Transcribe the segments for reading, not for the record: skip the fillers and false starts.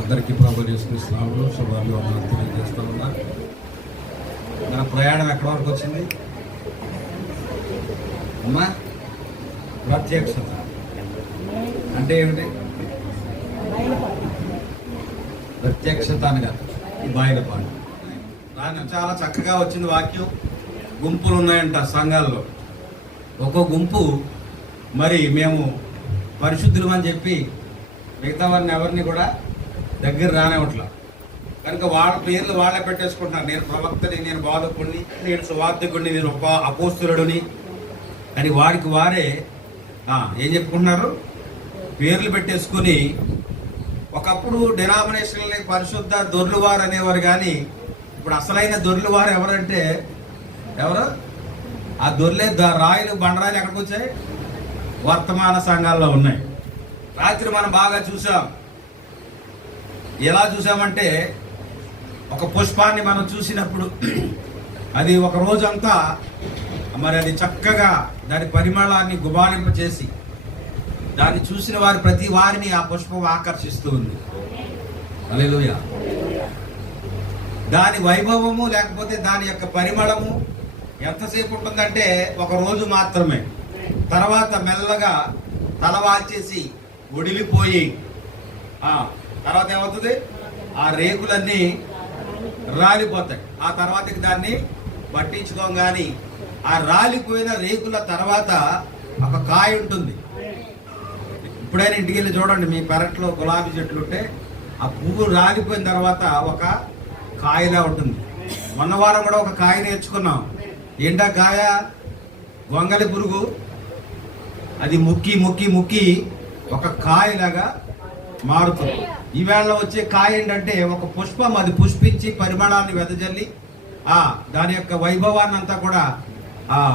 అందరికీ ప్రభు యేసుక్రీస్తు నామములో శుభాభివందనాలు తెలియజేస్తూ ఉన్నా. మన ప్రయాణం ఎక్కడి వరకు వచ్చింది అమ్మా? ప్రత్యక్షత అంటే ఏమిటి? ప్రత్యక్షత అని కాదు, బయలుపాటు. దాన్ని చాలా చక్కగా వచ్చింది వాక్యం. గుంపులు ఉన్నాయంట సంఘాల్లో. ఒక్కో గుంపు మరి మేము పరిశుద్ధులు అని చెప్పి మిగతా వారిని ఎవరిని కూడా దగ్గర రానివ్వట్లా. కనుక వాళ్ళ పేర్లు వాళ్ళే పెట్టేసుకుంటున్నారు. నేను ప్రవక్తని, నేను బోధకుడిని, నేను సువార్థకుడిని, నేను అపోస్తులుడిని అని వారికి వారే ఏం చెప్పుకుంటున్నారు? పేర్లు పెట్టేసుకుని. ఒకప్పుడు డినామినేషన్లని పరిశుద్ధ దొర్లువారు అనేవారు, కానీ ఇప్పుడు అసలైన దొర్లువారు ఎవరంటే ఎవరు? ఆ దొర్లే రాయిలు బండరాయిలు ఎక్కడికి వచ్చాయి? వర్తమాన సంఘాల్లో ఉన్నాయి. రాత్రి మనం బాగా చూసాం. ఎలా చూసామంటే, ఒక పుష్పాన్ని మనం చూసినప్పుడు అది ఒక రోజంతా మరి అది చక్కగా దాని పరిమళాన్ని గుబాళింప చేసి దాన్ని చూసిన వారి ప్రతి వారిని ఆ పుష్పం ఆకర్షిస్తూ ఉంది. హల్లెలూయా. దాని వైభవము లేకపోతే దాని యొక్క పరిమళము ఎంతసేపు ఉంటుందంటే ఒక రోజు మాత్రమే. తర్వాత మెల్లగా తలవాల్చేసి ఒడిలిపోయి తర్వాత ఏమవుతుంది? ఆ రేకులన్నీ రాలిపోతాయి. ఆ తర్వాతకి దాన్ని పట్టించుకోం. కానీ ఆ రాలిపోయిన రేకుల తర్వాత ఒక కాయ ఉంటుంది. ఇప్పుడైనా ఇంటికి వెళ్ళి చూడండి, మీ పెరట్లో గులాబీ చెట్లు ఉంటే ఆ పువ్వు రాలిపోయిన తర్వాత ఒక కాయలా ఉంటుంది. మొన్న వారం కూడా ఒక కాయ నేర్చుకున్నాం. ఏంటా కాయ? గొంగలి పురుగు. అది ముక్కి ముక్కి ముక్కి ఒక కాయలాగా మారుతుంది. ఈవేళ వచ్చే కాయ ఏంటంటే ఒక పుష్పం. అది పుష్పించి పరిమళాన్ని వెదజల్లి దాని యొక్క వైభవాన్ని అంతా కూడా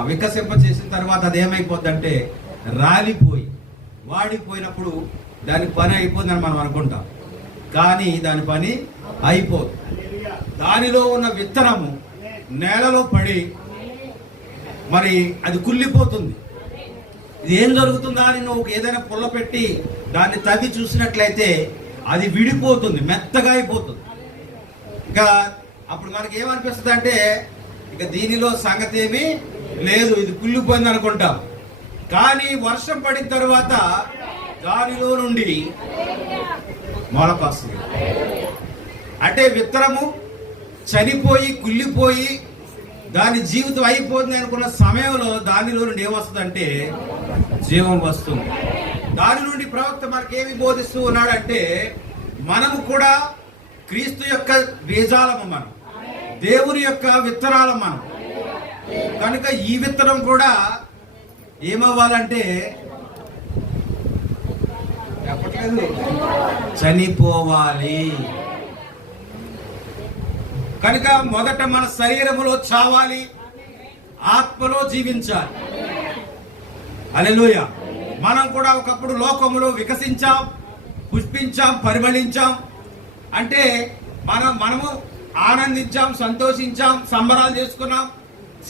వికసింప చేసిన తర్వాత అది ఏమైపోద్దంటే రాలిపోయి వాడిపోయినప్పుడు దాని పని అయిపోతుందని మనం అనుకుంటాం. కానీ దాని పని అయిపోదు. దానిలో ఉన్న విత్తనము నేలలో పడి మరి అది కుళ్ళిపోతుంది. ఇది ఏం జరుగుతుందా అని నువ్వు ఏదైనా పుల్ల పెట్టి దాన్ని తవ్వి చూసినట్లయితే అది విడిపోతుంది, మెత్తగా అయిపోతుంది. ఇక అప్పుడు మనకి ఏమనిపిస్తుంది అంటే ఇక దీనిలో సంగతి ఏమీ లేదు, ఇది కుళ్ళిపోయింది అనుకుంటాం. కానీ వర్షం పడిన తర్వాత దానిలో నుండి మొలక వస్తుంది. అంటే విత్తనము చనిపోయి కుళ్ళిపోయి దాని జీవితం అయిపోతుంది అనుకున్న సమయంలో దానిలో నుండి ఏమొస్తుందంటే జీవం వస్తుంది. దాని నుండి ప్రవక్త మనకేమి బోధిస్తూ ఉన్నాడంటే, మనము కూడా క్రీస్తు యొక్క బీజాలము, మనం దేవుని యొక్క విత్తనాలం మనం. కనుక ఈ విత్తనం కూడా ఏమవ్వాలంటే చెప్పట్లేదు, చనిపోవాలి. కనుక మొదట మన శరీరములో చావాలి, ఆత్మలో జీవించాలి. హల్లెలూయా. మనం కూడా ఒకప్పుడు లోకములో వికసించాం, పుష్పించాం, పరిమళించాం. అంటే మనము ఆనందించాం, సంతోషించాం, సంబరాలు చేసుకున్నాం,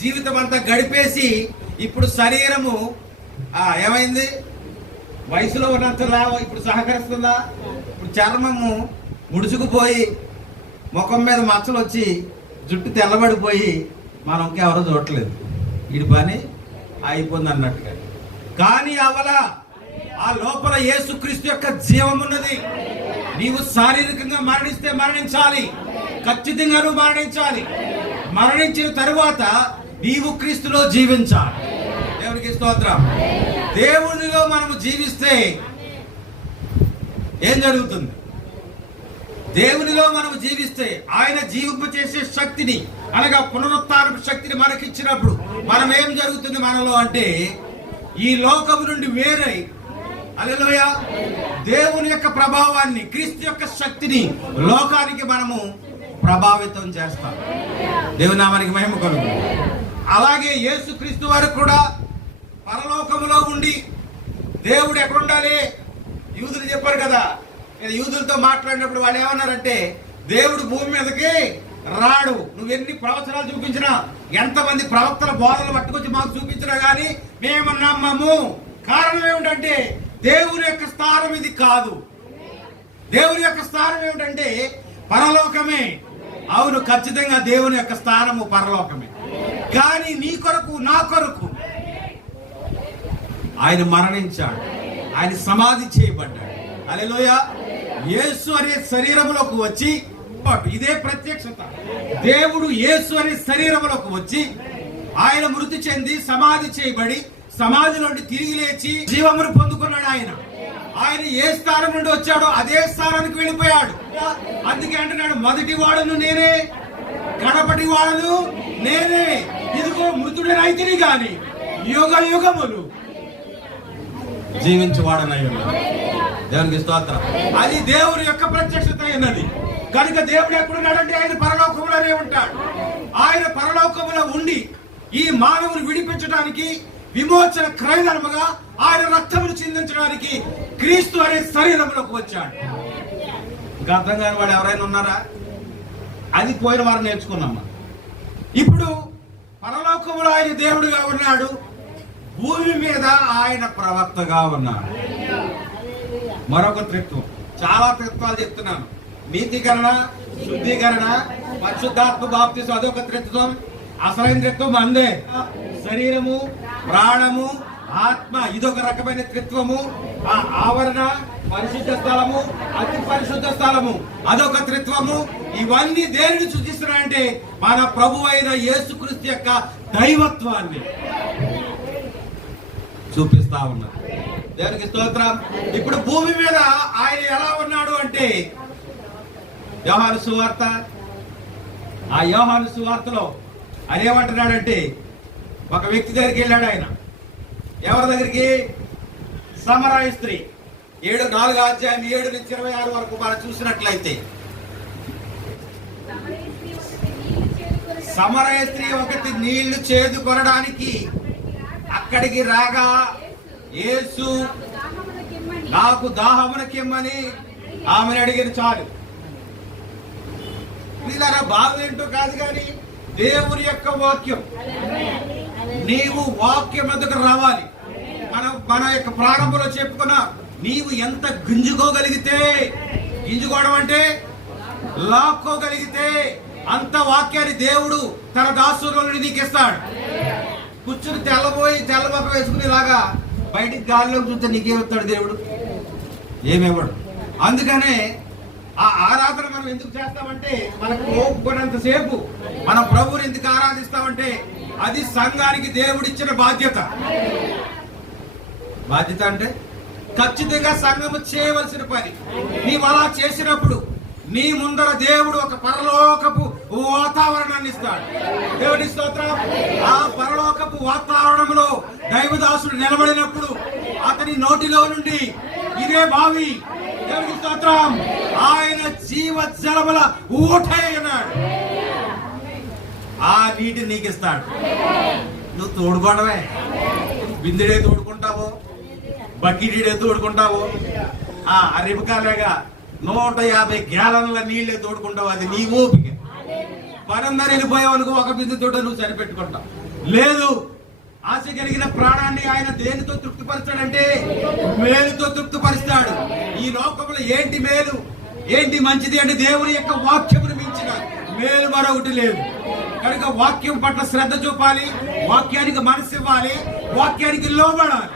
జీవితం అంతా గడిపేసి ఇప్పుడు శరీరము ఏమైంది? వయసులో ఉన్నంతలా ఇప్పుడు సహకరిస్తుందా? ఇప్పుడు చర్మము ముడుచుకుపోయి ముఖం మీద మచ్చలు వచ్చి జుట్టు తెల్లబడిపోయి మనం ఇంకెవరో చూడట్లేదు. వీడి పని అయిపోయింది అన్నట్టుగా. కానీ అవల ఆ లోపల యేసుక్రీస్తు యొక్క జీవం ఉన్నది. నీవు శారీరకంగా మరణిస్తే మరణించాలి, ఖచ్చితంగా నువ్వు మరణించాలి. మరణించిన తరువాత నీవు క్రీస్తులో జీవించాలి. దేవునికి స్తోత్రం. దేవునిలో మనము జీవిస్తే ఏం జరుగుతుంది? దేవునిలో మనం జీవిస్తే ఆయన జీవింపచేసే శక్తిని, అనగా పునరుత్థాన శక్తిని మనకిచ్చినప్పుడు మనం ఏం జరుగుతుంది మనలో అంటే ఈ లోకము నుండి వేరై, హల్లెలూయా, దేవుని యొక్క ప్రభావాన్ని, క్రీస్తు యొక్క శక్తిని లోకానికి మనము ప్రభావితం చేస్తాం. దేవుని నామానికి మహిమ కలుగును. అలాగే యేసుక్రీస్తు వారు కూడా పరలోకములో ఉండి దేవుడు ఎక్కడ ఉండాలి? యూదులు చెప్పారు కదా. యూదులతో మాట్లాడినప్పుడు వాళ్ళు ఏమన్నారంటే, దేవుడు భూమి మీదకి రాడు. నువ్వు ఎన్ని ప్రవచనాలు చూపించినా, ఎంతమంది ప్రవక్తల బోధనలు పట్టుకొచ్చి మాకు చూపించినా కానీ మేము నమ్మము. కారణం ఏమిటంటే దేవుని యొక్క స్థానం ఇది కాదు. దేవుని యొక్క స్థానం ఏమిటంటే పరలోకమే. అవును, ఖచ్చితంగా దేవుని యొక్క స్థానము పరలోకమే. కానీ నీ కొరకు నా కొరకు ఆయన మరణించాడు, ఆయన సమాధి చేయబడ్డాడు. హల్లెలూయా. యేసు అనే శరీరంలోకి వచ్చి, ఇదే ప్రత్యక్షత. దేవుడు యేసు అనే శరీరంలోకి వచ్చి ఆయన మృతి చెంది సమాధి చేయబడి సమాధి నుండి తిరిగి లేచి జీవమును పొందుకున్నాడు. ఆయన ఏ స్థానం నుండి వచ్చాడో అదే స్థానానికి వెళ్ళిపోయాడు. అందుకే అంటున్నాడు, మొదటి వాడును నేనే, కడపటి వాడును నేనే, ఇదిగో మృతుడనైతిని గాని యుగ యుగములు జీవించువాడనై ఉన్నాడు. దేవునికి స్తోత్రం. అది దేవుని యొక్క ప్రత్యక్షత అయినది. కనుక దేవుడు ఎక్కడున్నాడంటే ఆయన పరలోకములోనే ఉంటాడు. ఆయన పరలోకములో ఉండి ఈ మానవుని విడిపించడానికి, విమోచన క్రయధర్మగా ఆయన రక్తమును చిందించడానికి క్రీస్తు అనే శరీరంలోకి వచ్చాడు. ఇంకా అర్థం కాని వాడు ఎవరైనా ఉన్నారా? అది పోయిన వారు నేర్చుకున్నామా. ఇప్పుడు పరలోకములో ఆయన దేవుడుగా ఉన్నాడు, భూమి మీద ఆయన ప్రవక్తగా ఉన్నాడు. మరొక త్రిత్వం, చాలా త్రిత్వాలు చెప్తున్నాను. నీతికరణ, శుద్ధీకరణ, పరిశుద్ధాత్మ బాప్తిసం అదొక త్రిత్వం. అసలైన త్రిత్వం అందే. శరీరము, ప్రాణము, ఆత్మ ఇదొక రకమైన త్రిత్వము. ఆ ఆవరణ, పరిశుద్ధ స్థలము, అతి పరిశుద్ధ స్థలము అదొక త్రిత్వము. ఇవన్నీ దేనిని సూచిస్తున్నాయంటే మన ప్రభు అయిన యేసుక్రీస్తు యొక్క దైవత్వాన్ని చూపిస్తా ఉన్నారు. దేవునికి స్తోత్రం. ఇప్పుడు భూమి మీద ఆయన ఎలా ఉన్నాడు అంటే, యోహాను సువార్త, ఆ యోహాను సువార్తలో ఆయన ఏమంటున్నాడంటే, ఒక వ్యక్తి దగ్గరికి వెళ్ళాడు. ఆయన ఎవరి దగ్గరికి? సమరయ స్త్రీ. 4వ అధ్యాయం 7 నుంచి 26 వరకు మనం చూసినట్లయితే, సమరయ స్త్రీ ఒకటి నీళ్లు చేదు కొనడానికి అక్కడికి రాగా, యేసు నాకు దాహమునకిమ్మని ఆమెను అడిగిన చాలు. వీళ్ళ బాధ ఏంటో కాదు, కానీ దేవుని యొక్క వాక్యం, నీవు వాక్యం ఎందుకు రావాలి. మన యొక్క ప్రారంభంలో చెప్పుకున్నా, నీవు ఎంత గింజుకోగలిగితే, గింజుకోవడం అంటే లాక్కోగలిగితే అంత వాక్యాన్ని దేవుడు తన దాసులను నీకు ఇస్తాడు. కూర్చుని తెల్లబొక్క వేసుకుని లాగా బయటికి గాలిలోకి చూస్తే నీకేమిస్తాడు దేవుడు? ఏమేవాడు. అందుకనే ఆ ఆరాధన మనం ఎందుకు చేస్తామంటే, మనకు ఓపుకున్నంతసేపు మన ప్రభువుని ఎందుకు ఆరాధిస్తామంటే, అది సంఘానికి దేవుడిచ్చిన బాధ్యత. బాధ్యత అంటే ఖచ్చితంగా సంఘము చేయవలసిన పని. నీవు అలా చేసినప్పుడు నీ ముందర దేవుడు ఒక పరలోకపు వాతావరణాన్ని ఇస్తాడు. దేవుని స్తోత్రం. ఆ పరలోకపు వాతావరణంలో దైవదాసుడు నిలబడినప్పుడు అతని నోటిలో నుండి ఇదే బావి, దేవుని స్తోత్రం, ఆయన జీవ జలముల ఊటే అన్నాడు. ఆ నీటిని నీకు ఇస్తాడు. నువ్వు తోడుకోవడమే. బిందెడే తోడుకుంటావు, బకెటే తోడుకుంటావు, ఆ రిబకాలేగా 150 గ్యాలన్ల నీళ్లే తోడుకుంటావు. అది నీ ఓపిక. పనందరూ వెళ్ళిపోయావనుకో ఒక బిందుతో నువ్వు సరిపెట్టుకుంటావు. లేదు, ఆశ కలిగిన ప్రాణాన్ని ఆయన దేనితో తృప్తిపరుస్తాడంటే మేలుతో తృప్తిపరుస్తాడు. ఈ లోకంలో ఏంటి మేలు, ఏంటి మంచిది అంటే దేవుని యొక్క వాక్యమును మించిన మేలు మరొకటి లేదు. కనుక వాక్యం పట్ల శ్రద్ధ చూపాలి, వాక్యానికి మనసు ఇవ్వాలి, వాక్యానికి లోబడాలి.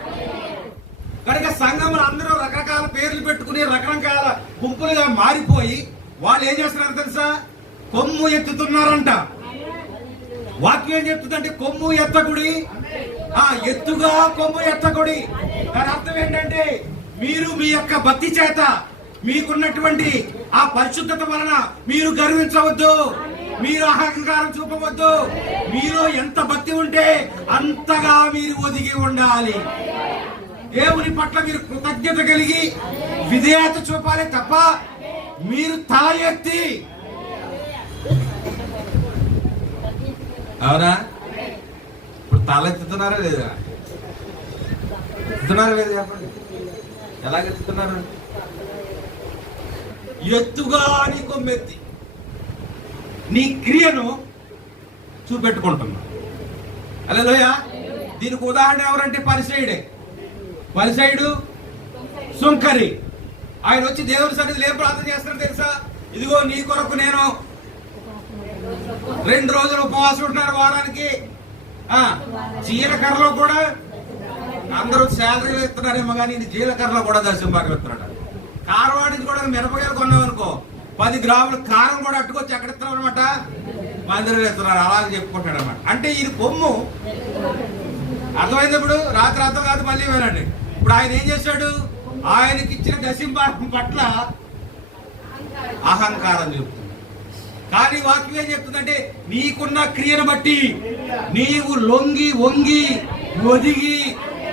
కనుక సంఘములు అందరూ రకరకాల పేర్లు పెట్టుకుని రకరకాల గుంపులుగా మారిపోయి వాళ్ళు ఏం చేస్తున్నారు తెలుసా? కొమ్ము ఎత్తుతున్నారంట. వాక్యం ఏం చెప్తుందంటే కొమ్ము ఎత్తకుడి, ఎత్తుగా కొమ్ము ఎత్తకుడి. దాని అర్థం ఏంటంటే, మీరు మీ యొక్క భక్తి చేత, మీకున్నటువంటి ఆ పరిశుద్ధత వలన మీరు గర్వించవద్దు, మీరు అహంకారం చూపవద్దు. మీలో ఎంత భక్తి ఉంటే అంతగా మీరు ఒదిగి ఉండాలి. దేవుని పట్ల మీరు కృతజ్ఞత కలిగి విధేయత చూపాలి తప్ప మీరు తల ఎత్తి, అవునా? ఇప్పుడు తల ఎత్తుతున్నారా లేదా? ఎత్తుతున్నారా లేదా? చెప్పండి, ఎలాగెత్తుతున్నారు? ఎత్తుగా నీ కొమ్మెత్తి నీ క్రియను చూపెట్టుకుంటున్నా. హల్లెలూయా. దీనికి ఉదాహరణ ఎవరంటే పరిసయుడే. పరిసయుడు సుంకరి. ఆయన వచ్చి దేవుని సన్నిధిలో ఏం ప్రార్థన చేస్తాడు తెలుసా? ఇదిగో నీ కొరకు నేను 2 రోజులు ఉపవాసం ఉంటున్నారు వారానికి. జీలకర్రలో కూడా అందరూ శాలరీలు ఇస్తున్నారేమో కానీ ఇది జీలకర్రలో కూడా దర్శనం ఇస్తున్నాడు. కారవాడికి కూడా మిరపకాయలు కొన్నాం అనుకో 10 గ్రాముల కారం కూడా అట్టుకొచ్చి ఎక్కడ ఇస్తున్నాం అనమాట, మందిరం ఇస్తున్నారు. అలాగే చెప్పుకుంటాడు అనమాట. అంటే ఇది కొమ్ము అర్థమైంది. ఇప్పుడు రాత్రి అర్థం కాదు, మళ్ళీ వినండి. ఇప్పుడు ఆయన ఏం చేశాడు? ఆయనకి ఇచ్చిన దశింభాగం పట్ల అహంకారం చెప్తుంది. కానీ వాక్యం ఏం చెప్తుందంటే నీకున్న క్రియను బట్టి నీవు లొంగి వంగి ఒదిగి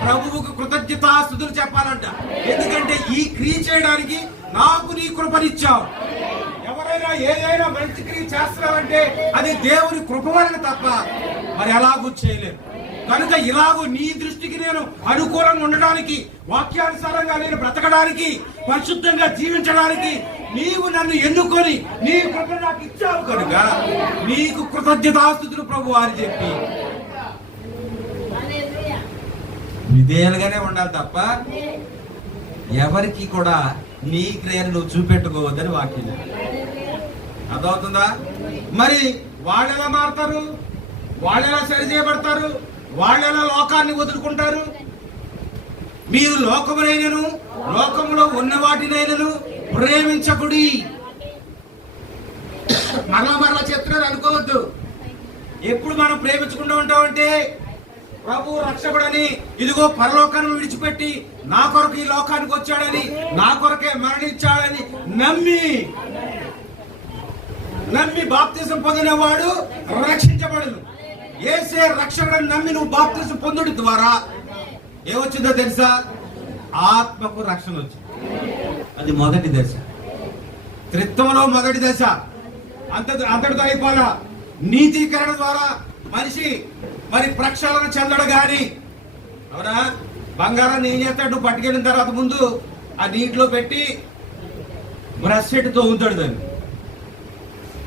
ప్రభువుకు కృతజ్ఞతాస్తుతులు చెప్పాలంట. ఎందుకంటే ఈ క్రియ చేయడానికి నాకు నీ కృపనిచ్చావు. ఎవరైనా ఏదైనా మంచి క్రియ చేస్తున్నారంటే అది దేవుని కృప వలన తప్ప మరి ఎలాగూ చేయలేరు. కనుక ఇలాగూ నీ దృష్టికి నేను అనుకూలంగా ఉండడానికి, వాక్యానుసారంగా నేను బ్రతకడానికి, పరిశుద్ధంగా జీవించడానికి నీవు నన్ను ఎన్నుకొని నీ కృప నాకు ఇచ్చావు కనుక నీకు కృతజ్ఞతాస్తుతులు ప్రభు అని చెప్పి విధేయులుగానే ఉండాలి తప్ప ఎవరికి కూడా నీ క్రియను నువ్వు చూపెట్టుకోవద్దని వాక్యం. అర్థమవుతుందా? మరి వాళ్ళు ఎలా మారుతారు? వాళ్ళు ఎలా సరి చేయబడతారు? వాళ్ళు ఎలా లోకాన్ని వదులుకుంటారు? మీరు లోకమునైనను లోకములో ఉన్న వాటినైనను ప్రేమించకుడి. మరలా చెప్తున్నారు అనుకోవద్దు. ఎప్పుడు మనం ప్రేమించుకుంటూ ఉంటామంటే ప్రభు రక్షకుడని, ఇదిగో పరలోకాన్ని విడిచిపెట్టి నా కొరకు ఈ లోకానికి వచ్చాడని, నా కొరకే మరణించాడని నమ్మి బాప్తిజం పొందిన వాడు రక్షించబడును. యేసే రక్షకుడని నమ్మి నువ్వు బాప్తిజం పొందుడి ద్వారా ఏమొచ్చిందో తెలుసా? ఆత్మకు రక్షణ వచ్చింది. అది మొదటి దశ, త్రిత్వంలో మొదటి దశ. అంతటితో అయిపోలా. నీతీకరణ ద్వారా మనిషి మరి ప్రక్షాళన చెందడు. గాని అవునా, బంగారాన్ని ఏం చేస్తాడు? నువ్వు పట్టుకెళ్ళిన తర్వాత ముందు ఆ నీటిలో పెట్టి బ్రష్ సెట్తో ఉంచాడు దాన్ని,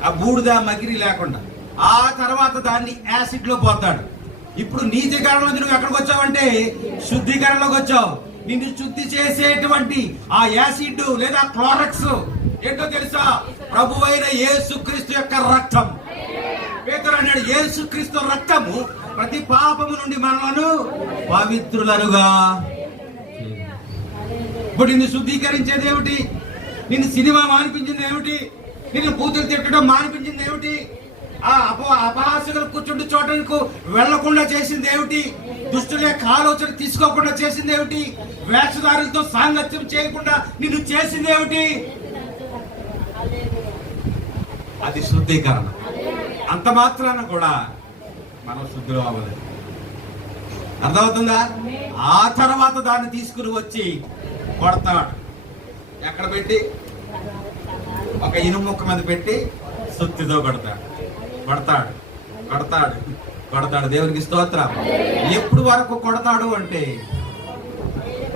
ఆ బూడిద మగిరి లేకుండా. ఆ తర్వాత దాన్ని యాసిడ్ లో పోతాడు. ఇప్పుడు నీతీకరణ నుంచి నువ్వు ఎక్కడికి వచ్చావంటే శుద్ధీకరణలోకి వచ్చావు. నిన్ను శుద్ధి చేసేటువంటి ఆ యాసిడ్ లేదా క్లోరక్స్ ఏంటో తెలుసా? ప్రభువైన యేసుక్రీస్తు యొక్క రక్తం. పేతురు అన్నాడు, యేసుక్రీస్తు రక్తము ప్రతి పాపము నుండి మనలను పవిత్రులనుగా. ఇప్పుడు నిన్ను శుద్ధీకరించేది ఏమిటి? నిన్ను సినిమా మానిపించింది ఏమిటి? నిన్ను బూతులు తిట్టడం మానిపించింది ఏమిటి? ఆ అపహాస్యులు కూర్చుంటే చోటకు వెళ్లకుండా చేసింది ఏమిటి? దుష్టుల యొక్క ఆలోచన తీసుకోకుండా చేసింది ఏమిటి? వేషధారులతో సాంగత్యం చేయకుండా నిన్ను చేసింది ఏమిటి? అది శుద్ధీకరణ. అంత మాత్రాన కూడా మనం శుద్ధులు అవ్వలేదు. అర్థమవుతుందా? ఆ తర్వాత దాన్ని తీసుకుని వచ్చి కొడతాడు. ఎక్కడ పెట్టి? ఒక ఇనుము ముక్క మీద పెట్టి సుత్తితో కొడతాడు. దేవునికి స్తోత్రం. ఎప్పుడు వరకు కొడతాడు అంటే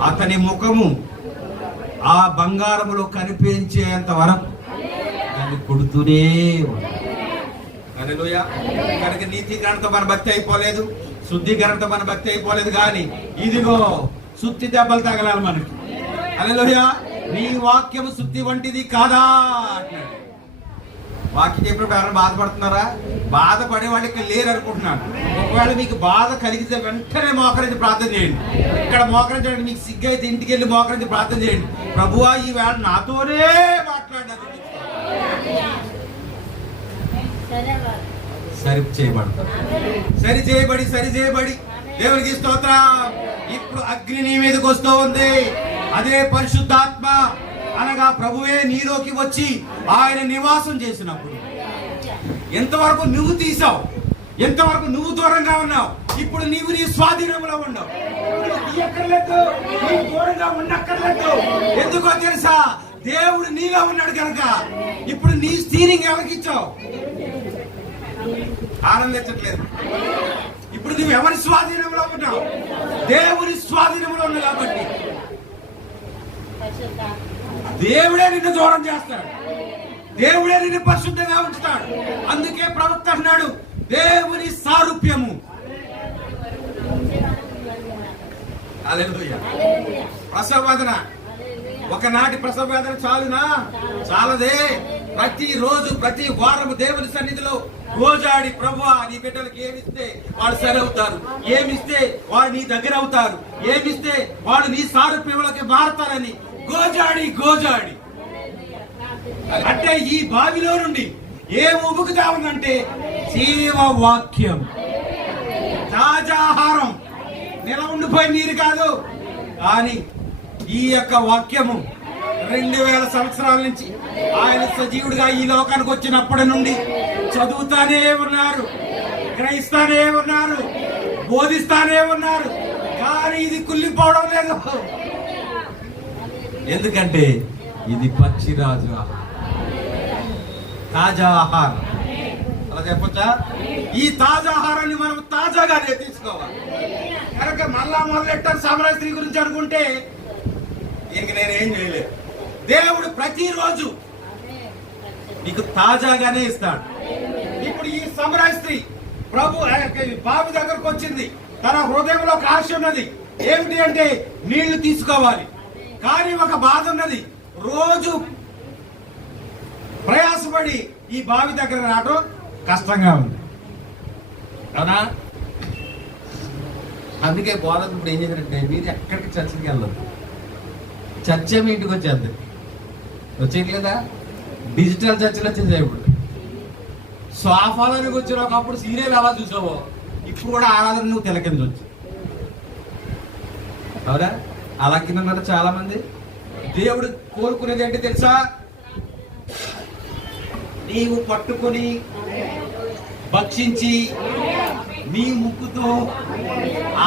అతని ముఖము ఆ బంగారములో కనిపించేంత వరకు దాన్ని కొడుతూనే హల్లెలూయా. కనుక నీతీకరణతో మన భక్తి అయిపోలేదు, శుద్ధీకరణతో మన భక్తి అయిపోలేదు. కానీ ఇదిగో శుద్ధి దెబ్బలు తగలాలి మనకి. హల్లెలూయా. నీ వాక్యము శుద్ధి వంటిది కాదా అంటున్నాడు. వాక్యం చెప్పినప్పుడు ఎవరైనా బాధపడుతున్నారా? బాధపడే వాళ్ళు ఇక్కడ లేరు అనుకుంటున్నాను. ఒకవేళ మీకు బాధ కలిగితే వెంటనే మోకరించి ప్రార్థన చేయండి. ఇక్కడ మోకరించండి. మీకు సిగ్గు అయితే ఇంటికి వెళ్ళి మోకరించి ప్రార్థన చేయండి. ప్రభువా ఈ వేళ నాతోనే మాట్లాడినది సరి చేయబడి దేవునికి స్తోత్రం. ఇప్పుడు అగ్ని నీ మీదకి వస్తూ ఉంది. అదే పరిశుద్ధాత్మ అనగా ప్రభువే నీలోకి వచ్చి ఆయన నివాసం చేసినప్పుడు ఎంతవరకు నువ్వు తీసావు, ఎంతవరకు నువ్వు దూరంగా ఉన్నావు, ఇప్పుడు నీవు నీ స్వాధీనంలో ఉండవు. దూరంగా ఉండక్కర్లేదు. ఎందుకో తెలుసా? దేవుడు నీలో ఉన్నాడు కనుక ఇప్పుడు నీ స్టీరింగ్ ఎవరికి ఇచ్చావు? ఆనందించట్లేదు. ఇప్పుడు నువ్వు ఎవరి స్వాధీనంలో ఉన్నావు? దేవుని స్వాధీనంలో ఉన్నావు. కాబట్టి దేవుడే నిన్ను దూరం చేస్తాడు, దేవుడే నిన్ను పరిశుద్ధంగా ఉంచుతాడు. అందుకే ప్రవక్త అన్నాడు, దేవుని సారూప్యము. హల్లెలూయా. ప్రసవదన ఒకనాటి ప్రసవ వేదన చాలునా? చాలదే. ప్రతి రోజు ప్రతి వారం దేవుని సన్నిధిలో గోజాడి, ప్రభువా నీ బిడ్డలకు ఏమిస్తే వాళ్ళు సరవుతారు, ఏమిస్తే వాడు నీ దగ్గర అవుతారు, ఏమిస్తే వాడు నీ సారూప్యములకి మారతారని గోజాడి అంటే ఈ బావిలో నుండి ఏం ఉబుకుతా ఉందంటే జీవవాక్యం, తాజాహారం, నిల ఉండిపోయి నీరు కాదు. కానీ ఈ యొక్క వాక్యము 2000 సంవత్సరాల నుంచి ఆయన సజీవుడిగా ఈ లోకానికి వచ్చినప్పటి నుండి చదువుతానే ఉన్నారు, గ్రహిస్తానే ఉన్నారు, బోధిస్తానే ఉన్నారు. కానీ ఇది కుళ్ళిపోవడం లేదు. ఎందుకంటే ఇది పక్షిరాజు తాజా ఆహారం. అలా చెప్పొచ్చా? ఈ తాజా ఆహారాన్ని మనం తాజాగానే తీసుకోవాలి. కనుక మళ్ళా మొదలెట్టారు సామ్రాజ్య స్త్రీ గురించి అనుకుంటే దీనికి నేనేం చేయలేదు. దేవుడు ప్రతిరోజు నీకు తాజాగానే ఇస్తాడు. ఇప్పుడు ఈ సామ్రాజ్య స్త్రీ ప్రభు బావి దగ్గరకు వచ్చింది. తన హృదయంలో ఒక ఆశ ఉన్నది. ఏమిటి అంటే నీళ్లు తీసుకోవాలి. కానీ ఒక బాధ ఉన్నది. రోజు ప్రయాసపడి ఈ బావి దగ్గర రావడం కష్టంగా ఉంది, అవునా? అందుకే బోధకుడు ఇప్పుడు ఏం చేశారంటే, మీరు ఎక్కడికి చర్చకి వెళ్ళదు, చర్చ మీ ఇంటికి వచ్చేది. వచ్చేయట్లేదా? డిజిటల్ చర్చలు వచ్చేసాయి. ఇప్పుడు సోఫాలోకి వచ్చిన ఒకప్పుడు సీరియల్ అలా చూసావో, ఇప్పుడు కూడా ఆరాధన నువ్వు తిలకించవచ్చు, అవునా? అలా కింద చాలా మంది. దేవుడు కోరుకునేది ఏంటి తెలుసా? నీవు పట్టుకొని భక్షించి నీ ముక్కుతో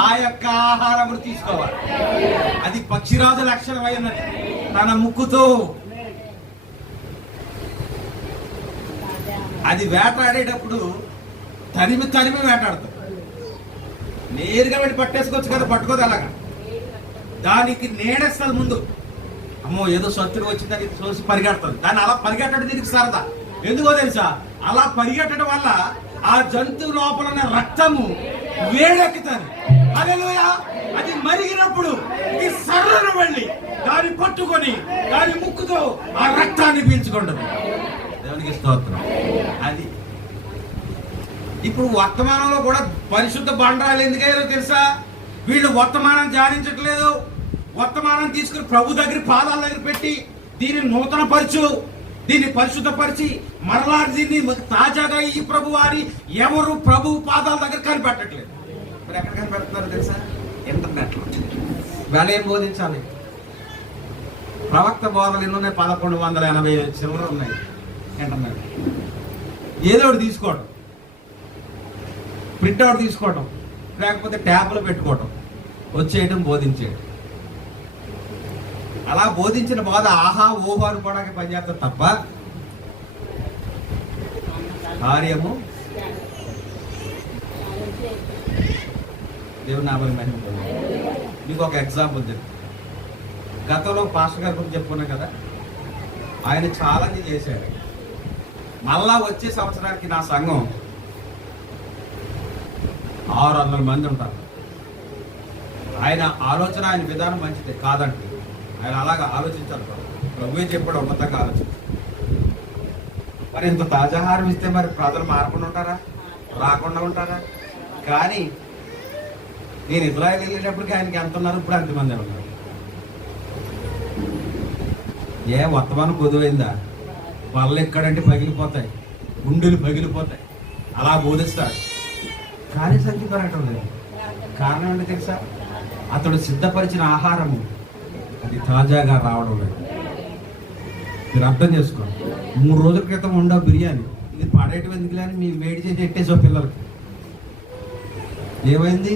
ఆ యొక్క ఆహారం తీసుకోవాలి. అది పక్షిరాజు లక్షణం అయినది. తన ముక్కుతో అది వేటాడేటప్పుడు తరిమి వేటాడుతుంది. నేరుగా వెళ్ళి పట్టేసుకోవచ్చు కదా, పట్టుకోదు. అలాగా దానికి నేడేస్తుంది ముందు. అమ్మో ఏదో శత్రువు వచ్చిందని చూసి పరిగెడుతుంది. దాన్ని అలా పరిగెట్టడం దీనికి సరదా. ఎందుకో తెలుసా? అలా పరిగెట్టడం వల్ల ఆ జంతువు లోపల ఉన్న రక్తము వేడెక్కుతుంది. హల్లెలూయా! అది మరిగినప్పుడు ఇది సర్రను వెళ్ళి దాన్ని పట్టుకొని దాని ముక్కుతో ఆ రక్తాన్ని పీల్చుకుంటుంది. దేవునికి స్తోత్రం. అది ఇప్పుడు వర్తమానంలో కూడా పరిశుద్ధ బండరాలు ఎందుకయ్యారో తెలుసా? వీళ్ళు వర్తమానం ధ్యానించట్లేదు. వర్తమానం తీసుకుని ప్రభు దగ్గర పాదాల దగ్గర పెట్టి దీన్ని నూతన పరచు, దీన్ని పరిశుద్ధపరిచి మరలా దీన్ని తాజాగా ఈ ప్రభు వారి ఎవరు ప్రభు పాదాల దగ్గర కనిపెట్టట్లేదు. మరి ఎక్కడ కనిపెడుతున్నారో తెలుసా? ఇంటర్నెట్లో. వేళ ఏం బోధించాలి? ప్రవక్త బోధలు ఎన్ని ఉన్నాయి? 1180 చిల్లర ఉన్నాయి. ఇంటర్నెట్ ఏదో ఒకటి తీసుకోవడం, ప్రింట్అవుట్ తీసుకోవడం, లేకపోతే ట్యాబ్లో పెట్టుకోవడం, వచ్చేయడం, బోధించేయడం. అలా బోధించిన బోధ ఆహా ఓహో అనుకోవడానికి పనిచేస్తారు తప్ప కార్యము దేవుని నామని మహిమ. మీకు ఒక ఎగ్జాంపుల్ చెప్పి, గతంలో పాస్టర్ గారి గురించి చెప్పుకున్నాం కదా, ఆయన ఛాలెంజ్ చేశాడు. మళ్ళా వచ్చే సంవత్సరానికి నా సంఘం 600 మంది ఉంటారు. ఆయన ఆలోచన, ఆయన విధానం మంచిదే కాదంటే, ఆయన అలాగా ఆలోచించాలి. ప్రభువే చెప్పాడు ఉన్నతంగా ఆలోచించాలి. మరి ఇంత తాజాహారం ఇస్తే మరి ప్రజలు మారకుండా ఉంటారా? రాకుండా ఉంటారా? కానీ నేను ఇజ్రాయెల్ వెళ్ళేటప్పటికి ఆయనకి ఎంత ఉన్నారు? ఇప్పుడు అంతమంది ఉన్నారు. ఏ వర్తమానం పొదువైందా? పళ్ళు ఎక్కడంటే పగిలిపోతాయి, గుండెలు పగిలిపోతాయి. అలా బోధిస్తాడు. కానీ సంఖ్య పెరగటం లేదు. కారణం ఏంటి తెలుసా? అతడు సిద్ధపరిచిన ఆహారము అది తాజాగా రావడం లేదు. మీరు అర్థం చేసుకోండి. 3 రోజుల క్రితం ఉండవు బిర్యానీ, ఇది పడేయటం ఎందుకులే అని మీరు వేడి చేసి ఎట్టేసో పిల్లలకి. ఏమైంది?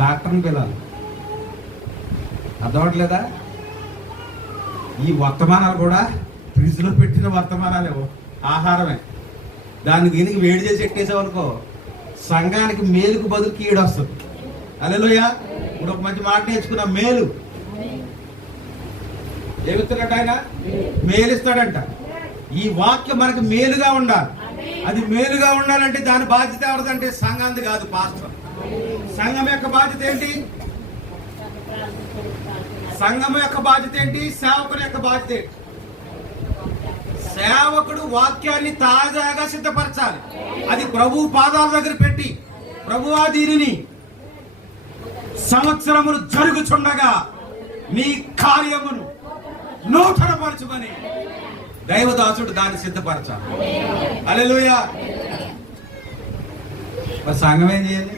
డాక్టర్ని పిల్లలు అర్థమవట్లేదా? ఈ వర్తమానాలు కూడా ఫ్రిడ్జ్లో పెట్టిన వర్తమానాలే, ఆహారమే. దాన్ని దీనికి వేడి చేసి ఎట్టేసామనుకో, సంఘానికి మేలుకు బదులు కీడు వస్తుంది. హల్లెలూయా! ఇప్పుడు ఒక మంచి మాట నేర్చుకున్న మేలు ఏమిస్తున్నాడు? ఆయన మేలుస్తాడంట. ఈ వాక్యం మనకు మేలుగా ఉండాలి. అది మేలుగా ఉండాలంటే దాని బాధ్యత ఎవరిదంటే సంఘానికి కాదు, పాస్టర్. సంఘం యొక్క బాధ్యత ఏంటి? సంఘం యొక్క బాధ్యత ఏంటి? సేవకుని యొక్క బాధ్యత ఏంటి? సేవకుడు వాక్యాన్ని తాజాగా సిద్ధపరచాలి. అది ప్రభు పాదాల దగ్గర పెట్టి, ప్రభువా దీనిని సంవత్సరములు జరుగుచుండగా నీ కార్యమును నూతనపరచుమని దైవదాసుడు దాన్ని సిద్ధపరచాలి. హల్లెలూయా. మరి సంఘం ఏం చేయాలి?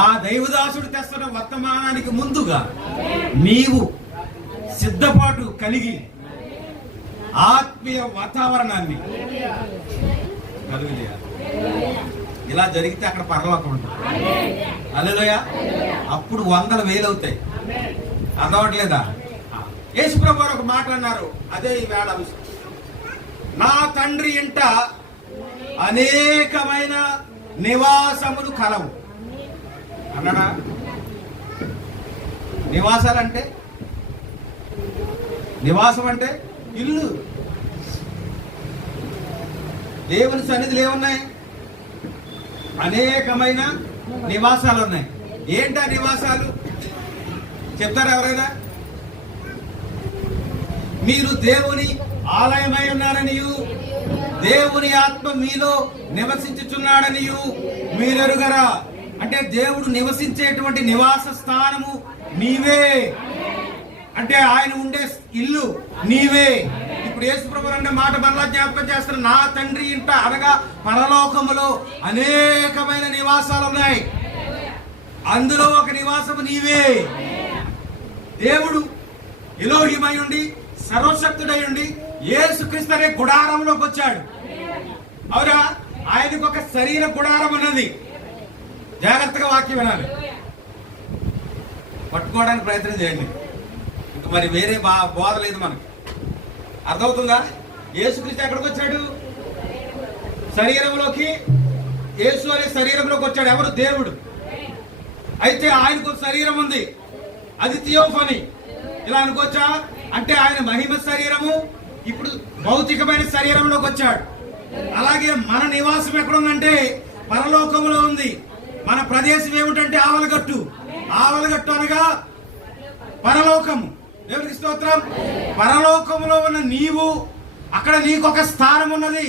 ఆ దైవదాసుడు తెస్తున్న వర్తమానానికి ముందుగా నీవు సిద్ధపాటు కలిగి ఆత్మీయ వాతావరణాన్ని కలుగజేయాలి. ఇలా జరిగితే అక్కడ పరలోకం ఉంటుంది. హల్లెలూయా. అప్పుడు 100,000 అవుతాయి. అర్థమవట్లేదా? యేసుప్రభు ఒక మాట అన్నారు, అదే ఈ వేళ అంశం. నా తండ్రి ఇంట అనేకమైన నివాసములు కలవు అన్నాడా? నివాసాలంటే, నివాసం అంటే ఇల్లు. దేవుని సన్నిధిలో ఏమున్నాయి? అనేకమైన నివాసాలు ఉన్నాయి. ఏంటా నివాసాలు చెప్తారా ఎవరైనా? మీరు దేవుని ఆలయమై ఉన్నారనియు, దేవుని ఆత్మ మీలో నివసించుచున్నాడనియు మీరెరుగరా? అంటే దేవుడు నివసించేటువంటి నివాస స్థానము నీవే. అంటే ఆయన ఉండే ఇల్లు నీవే. ఇప్పుడు యేసుప్రభు అనే మాట మరలా జ్ఞాపకం చేస్తున్న, నా తండ్రి ఇంట అనగా పరలోకములో అనేకమైన నివాసాలు ఉన్నాయి. అందులో ఒక నివాసము నీవే. దేవుడు ఎలోహిమై ఉండి, సర్వశక్తుడై ఉండి, యేసుక్రీస్తు అనే గుడారంలోకి వచ్చాడు. అవునా? ఆయనకు ఒక శరీర గుడారం ఉన్నది. జాగ్రత్తగా వాక్యం వినాలి, పట్టుకోవడానికి ప్రయత్నం చేయండి. ఇంకా మరి వేరే బోధ లేదు మనకి. అర్థమవుతుందా? యేసుక్రీస్తు ఎక్కడికి వచ్చాడు? శరీరంలోకి. యేసు అనే శరీరంలోకి వచ్చాడు. ఎవరు? దేవుడు. అయితే ఆయనకు శరీరం ఉంది, అది థియోఫనీ. ఇలా అనుకోవచ్చా? అంటే ఆయన మహిమ శరీరము ఇప్పుడు భౌతికమైన శరీరంలోకి వచ్చాడు. అలాగే మన నివాసం ఎక్కడుందంటే పరలోకంలో ఉంది. మన ప్రదేశం ఏమిటంటే ఆవలగట్టు. ఆవలగట్టు అనగా పరలోకము. దేవునికి స్తోత్రం. పరలోకంలో ఉన్న నీవు, అక్కడ నీకు ఒక స్థానం ఉన్నది,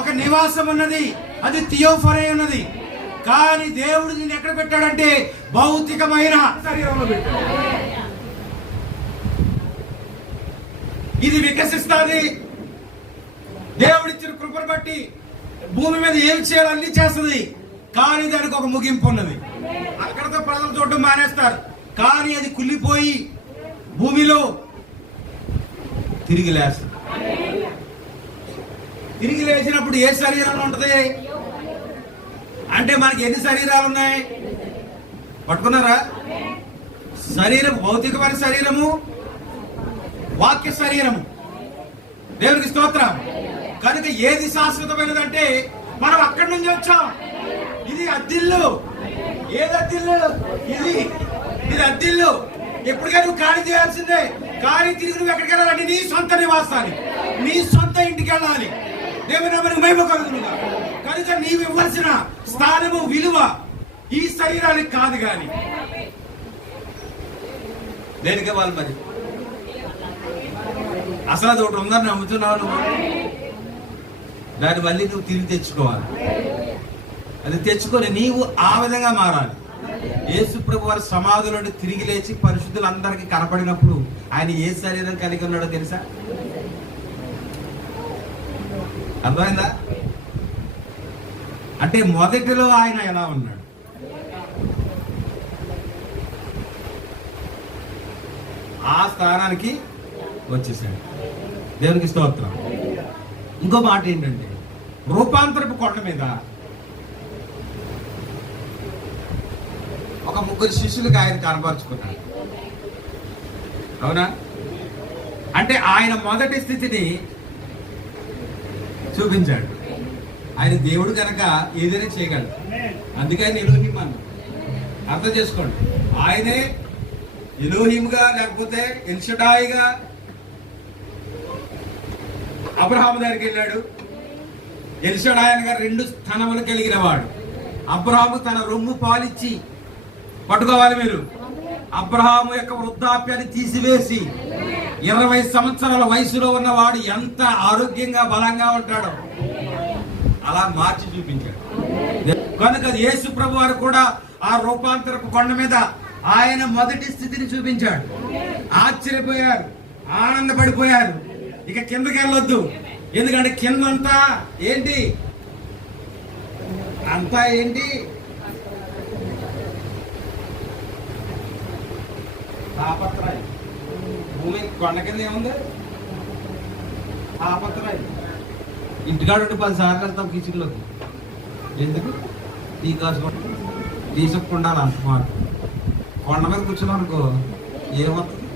ఒక నివాసం ఉన్నది, అది థియోఫనీ ఉన్నది. కానీ దేవుడు నిన్ను ఎక్కడ పెట్టాడంటే భౌతికమైన శరీరంలో పెట్టాడు. ఇది వికసిస్తుంది. దేవుడిచ్చిన కృపను బట్టి భూమి మీద ఏమి చేయాలో అన్ని చేస్తుంది. కానీ దానికి ఒక ముగింపు ఉన్నది. అక్కడతో ప్రజలు చూడడం మానేస్తారు. కానీ అది కుళ్ళిపోయి భూమిలో తిరిగి లేస్తుంది. తిరిగి లేచినప్పుడు ఏ శరీరంలో ఉంటుంది అంటే మనకి ఎన్ని శరీరాలు ఉన్నాయి పట్టుకున్నారా? శరీరం భౌతికమైన శరీరము, వాక్య శరీరము. దేవునికి స్తోత్రం. కనుక ఏది శాశ్వతమైనదంటే మనం అక్కడి నుంచి వచ్చాం. ఇది అద్దిల్లు. ఏది అద్దిల్లు? ఇది అద్దిల్లు. ఎప్పటికైనా నువ్వు ఖాళీ చేయాల్సిందే. ఖాళీ తిరిగి నువ్వు ఎక్కడికి వెళ్ళాలంటే నీ సొంత నివాసానికి, నీ సొంత ఇంటికి వెళ్ళాలి. దేవుని నామమునకు మహిమ కలుగునుగా. కనుక నీవు ఇవ్వాల్సిన స్థానము, విలువ ఈ శరీరానికి కాదు. కానీ దేనికి ఇవ్వాలి మరి? అసలు అది ఒకటి ఉందని నమ్ముతున్నావు నువ్వు. దాన్ని మళ్ళీ నువ్వు తిరిగి తెచ్చుకోవాలి. అది తెచ్చుకొని నీవు ఆ విధంగా మారాలి. యేసు ప్రభు వారి సమాధి నుండి తిరిగి లేచి పరిశుద్ధులందరికీ కనపడినప్పుడు ఆయన ఏ శరీరం కలిగి ఉన్నాడో తెలుసా? అర్థమైందా? అంటే మొదటిలో ఆయన ఎలా ఉన్నాడు? ఆ స్థానానికి వచ్చేసాడు. దేవునికి స్తోత్రం. ఇంకో మాట ఏంటంటే రూపాంతరపు కొండ మీద ఒక 3 శిష్యులకు ఆయన కనపరుచుకున్నాడు. అవునా? అంటే ఆయన మొదటి స్థితిని చూపించాడు. ఆయన దేవుడు కనుక ఏదైనా చేయగలడు. అందుకే ఆయన ఎలోహిం అన్న. అర్థం చేసుకోండి. ఆయనే ఎలోహింగా, లేకపోతే ఎల్షడాయిగా అబ్రహాము దగ్గరికి వెళ్ళాడు. ఎల్షడాయి అనగా 2 స్థానములు కలిగిన వాడు. అబ్రహాము తన రొమ్ము పాలిచ్చి పట్టుకోవాలి మీరు. అబ్రహాము యొక్క వృద్ధాప్యాన్ని తీసివేసి 20 సంవత్సరాల వయసులో ఉన్నవాడు ఎంత ఆరోగ్యంగా బలంగా ఉంటాడో అలా మార్చి చూపించాడు. కనుక యేసు ప్రభు వారు కూడా ఆ రూపాంతరపు కొండ మీద ఆయన మొదటి స్థితిని చూపించాడు. ఆశ్చర్యపోయారు, ఆనందపడిపోయారు. ఇక కిందకి వెళ్ళొద్దు, ఎందుకంటే కిందంతా ఏంటి, అంతా ఏంటి, తాపత్రయం. భూమి కొండ కింద ఏముంది, తాపత్రయం. ఇంటికాడ 10 సార్లు వెళ్తాం కిచెన్లోకి. ఎందుకు? టీ కాసుకుంటాం, తీసుకుండాలి. అంత మాట కొండ మీద కూర్చున్నాం అనుకో ఏమవుతుంది?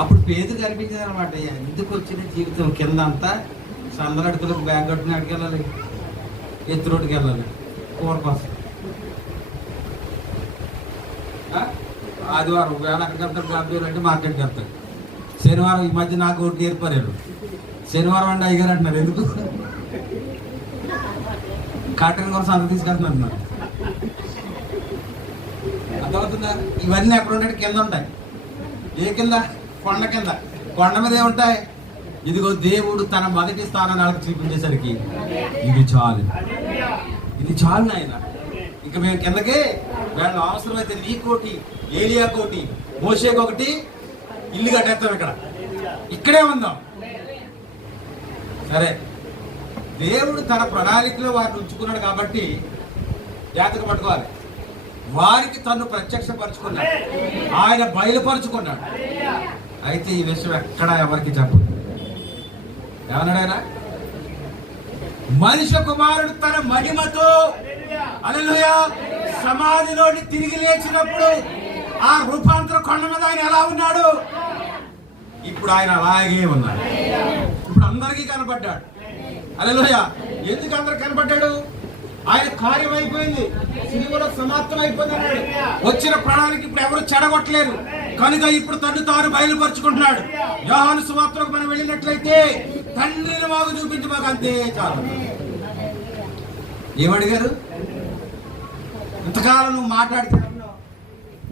అప్పుడు పేరు కనిపించింది అనమాట. ఎందుకు వచ్చిన జీవితం, కింద అంతా సందరడుకులకు బ్యాగ్ కట్టుకుని అడికెళ్ళాలి, ఎత్తు రోడ్డుకి వెళ్ళాలి కూర కోసం. ఆదివారం వేళ అక్కడికి వెళ్తాడు, గాంధీలు అంటే మార్కెట్కి వెళ్తాడు. శనివారం ఈ మధ్య నాకు ఒకటి నేర్పారు, శనివారం అంటే అయ్యారు అంటున్నారు. ఎందుకు? కాటన్ కోసం అంత తీసుకెళ్తున్నారు అన్నారు. అర్థమవుతుందా? ఇవన్నీ ఎక్కడ ఉంటాయి? కింద ఉంటాయి. ఏ కింద? కొండ కింద. కొండ మీద ఏముంటాయి? ఇదిగో దేవుడు తన మొదటి స్థానాన్ని వాళ్ళకి చూపించేసరికి ఇది చాలు, ఇది చాలు నాయన. ఇక మేము కిందకి వీళ్ళ అవసరమైతే నీకోటి, ఏలియాకోటి, మోషేకొకటి ఇల్లు కట్టేస్తాం. ఇక్కడే ఉందాం. సరే, దేవుడు తన ప్రణాళికలో వారిని ఉంచుకున్నాడు కాబట్టి జాగ్రత్తగా పట్టుకోవాలి. వారికి తను ప్రత్యక్షపరుచుకున్నాడు, ఆయన బయలుపరుచుకున్నాడు. అయితే ఈ విషయం ఎక్కడ ఎవరికి చెప్పదు. ఏమన్నాడు ఆయన? మనుష్య కుమారుడు తన మహిమతో హల్లెలూయా సమాధిలోని తిరిగి లేచినప్పుడు ఆ రూపాంతర కొండ మీద ఆయన ఎలా ఉన్నాడు? ఇప్పుడు ఆయన అలాగే ఉన్నాడు. ఇప్పుడు అందరికీ కనపడ్డాడు. హల్లెలూయా. ఎందుకు అందరికి కనపడ్డాడు? ఆయన కార్యం అయిపోయింది, సినిమాలో సమాప్తం అయిపోయింది అన్నాడు. వచ్చిన ప్రాణానికి ఇప్పుడు ఎవరు చెడగొట్టలేరు కనుక ఇప్పుడు తను తాను బయలుపరుచుకుంటున్నాడు. యోహాను సువార్తకు మనం వెళ్ళినట్లయితే తండ్రిని మాకు చూపించి మాకు అంతే చాలు. ఏమడిగారు? ఇంతకాలం నువ్వు మాట్లాడితే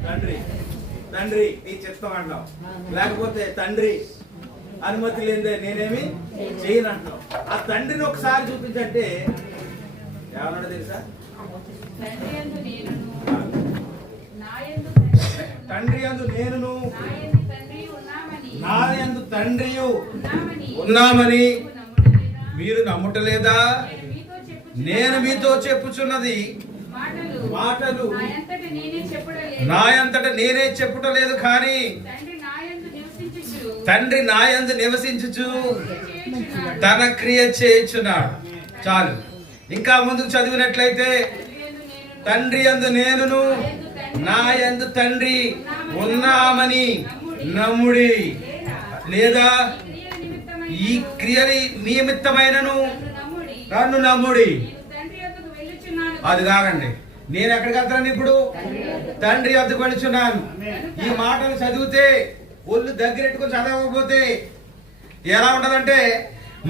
తండ్రి తండ్రి నీ చిత్తం అంటావు, లేకపోతే తండ్రి అనుమతి లేదే నేనేమి చేయను అంటావు. ఆ తండ్రిని ఒకసారి చూపించంటే ఏమన్నాడు తెలుసా? తండ్రి యందు నేనును నా యందు తండ్రి ఉన్నామని మీరు నమ్ముటలేదా? నేను మీతో చెప్పుచున్నది మాటలు నా అంతట నేనే చెప్పుటలేదు, కానీ తండ్రి నా యందు నివసించుచు తన క్రియ చేయుచున్నాడు. చాలు. ఇంకా ముందుకు చదివినట్లయితే తండ్రి యందు నేనును నా యందు తండ్రి ఉన్నామని నమ్ముడి, లేదా ఈ క్రియని నిమిత్తమైనను నన్ను నమ్ముడి. అది కాదండి, నేను ఎక్కడికి వెళ్తాను? ఇప్పుడు తండ్రి వద్దకు వెళుచున్నాను. ఈ మాటలు చదివితే ఒళ్ళు దగ్గరెట్టుకొని చదవకపోతే ఎలా ఉంటదంటే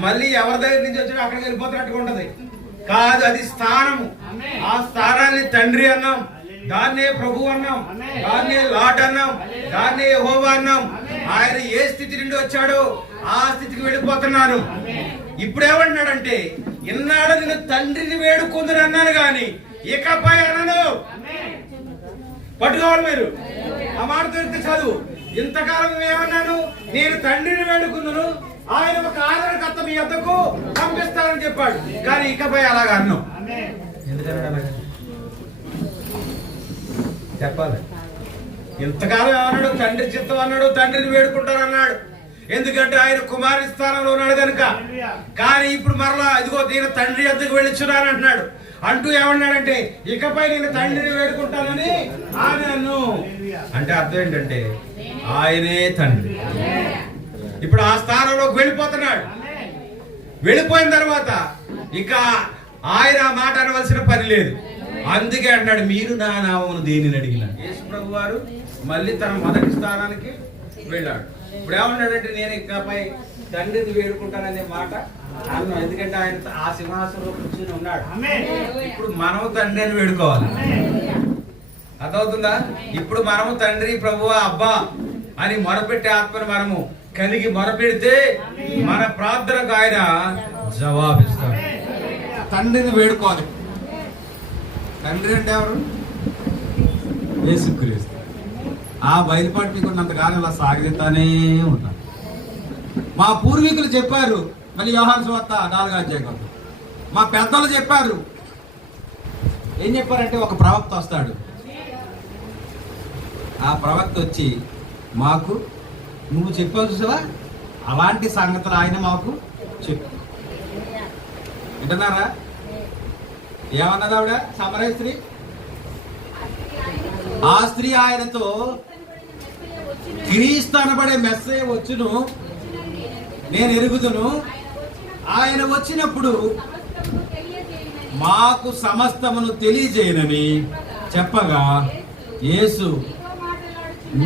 మళ్ళీ ఎవరి దగ్గర నుంచి వచ్చి అక్కడికి వెళ్ళిపోతున్నట్టుగా ఉంటది. కాదు, అది స్థానము. ఆ స్థానాన్ని తండ్రి అన్నాం, దాన్నే ప్రభు అన్నాం, దాన్నే లార్డ్ అన్నాం, దాన్నే యెహోవా అన్నాం. ఆయన ఏ స్థితి నుండి వచ్చాడో ఆ స్థితికి వెళ్ళిపోతున్నాను. ఇప్పుడేమంటున్నాడంటే ఇన్నాడు నేను తండ్రిని వేడుకుందని అన్నాను కానీ ఇకపై అనను. పట్టుకోవాలి మీరు. ఆ మాట దొరికితే చదువు. ఇంతకాలం ఏమన్నాను? నేను తండ్రిని వేడుకుందును, ఆయన ఒక ఆదరణకర్త మీ వద్దకు పంపిస్తానని చెప్పాడు. కానీ ఇకపై అలాగా అన్నాం. ఎందుకన్నాడు అలాగా? చెప్పాలి. ఇంతకాలం ఏమన్నాడు? తండ్రి చిత్తం అన్నాడు, తండ్రిని వేడుకుంటానన్నాడు. ఎందుకంటే ఆయన కుమారుని స్థానంలో ఉన్నాడు కనుక. కానీ ఇప్పుడు మరలా ఇదిగో నేను తండ్రి వద్దకు వెళ్ళిచున్నాను అంటున్నాడు. అంటూ ఏమన్నాడంటే ఇకపై నేను తండ్రిని వేడుకుంటానని ఆయన అంటే అర్థం ఏంటంటే ఆయనే తండ్రి. ఇప్పుడు ఆ స్థానంలోకి వెళ్ళిపోతున్నాడు. వెళ్ళిపోయిన తర్వాత ఇక ఆయన ఆ మాట అనవలసిన పని లేదు. అందుకే అంటాడు మీరు నా నామమును దేనిని అడిగిన. యేసు ప్రభు వారు మళ్ళీ తన మొదటి స్థానానికి వెళ్ళాడు. ఇప్పుడు ఏమన్నాడంటే నేను ఇకపై తండ్రిని వేడుకుంటాననే మాట అన్నాం. ఎందుకంటే ఆయన ఆ సింహాసనంలో కూర్చొని ఉన్నాడు. ఇప్పుడు మనం తండ్రిని వేడుకోవాలి. అర్థమవుతుందా? ఇప్పుడు మనము తండ్రి ప్రభువా అబ్బా అని మొరపెట్టే ఆత్మను మనము కలిగి మొరపెడితే మన ప్రార్థనకు ఆయన జవాబిస్తాడు. తండ్రిని వేడుకోవాలి. తండ్రి అంటే ఎవరు? యేసుక్రీస్తు. ఆ బయలుపాటు మీకు ఉన్నంతకాలం ఇలా సాగితానే ఉంటారు. మా పూర్వీకులు చెప్పారు, మళ్ళీ యోహాను సువార్త 4వ అధ్యాయం. మా పెద్దలు చెప్పారు. ఏం చెప్పారంటే ఒక ప్రవక్త వస్తాడు. ఆ ప్రవక్త వచ్చి మాకు నువ్వు చెప్పావు చూసావా, అలాంటి సంగతులు ఆయన మాకు చెప్పు. వింటున్నారా? ఏమన్నది ఆవిడ? సమరయ స్త్రీ. ఆ స్త్రీ ఆయనతో క్రీస్తు అనబడే మెస్సయ్య వచ్చును నేను ఎరుగుదును, ఆయన వచ్చినప్పుడు మాకు సమస్తమును తెలియజేయనని చెప్పగా యేసు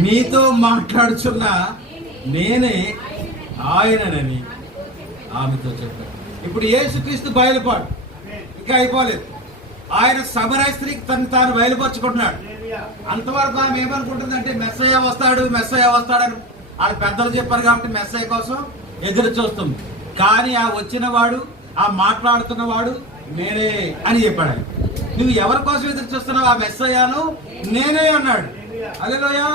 నీతో మాట్లాడుచున్న నేనే ఆయననని ఆమెతో చెప్పాడు. ఇప్పుడు యేసుక్రీస్తు బయలుపాటు ఇంకా అయిపోలేదు. ఆయన సమరయ స్త్రీకి తను తాను బయలుపరుచుకుంటున్నాడు. అంతవరకు ఆమె ఏమనుకుంటుందంటే మెస్సయ్య వస్తాడని వాళ్ళ పెద్దలు చెప్పారు కాబట్టి మెస్సయ్య కోసం ఎదురు చూస్తుంది. కానీ ఆ వచ్చిన వాడు, ఆ మాట్లాడుతున్నవాడు నేనే అని చెప్పాడు. ఆయన నువ్వు ఎవరి కోసం ఎదురు చూస్తున్నావు? ఆ మెస్సయ్యను నేనే అన్నాడు. హల్లెలూయా.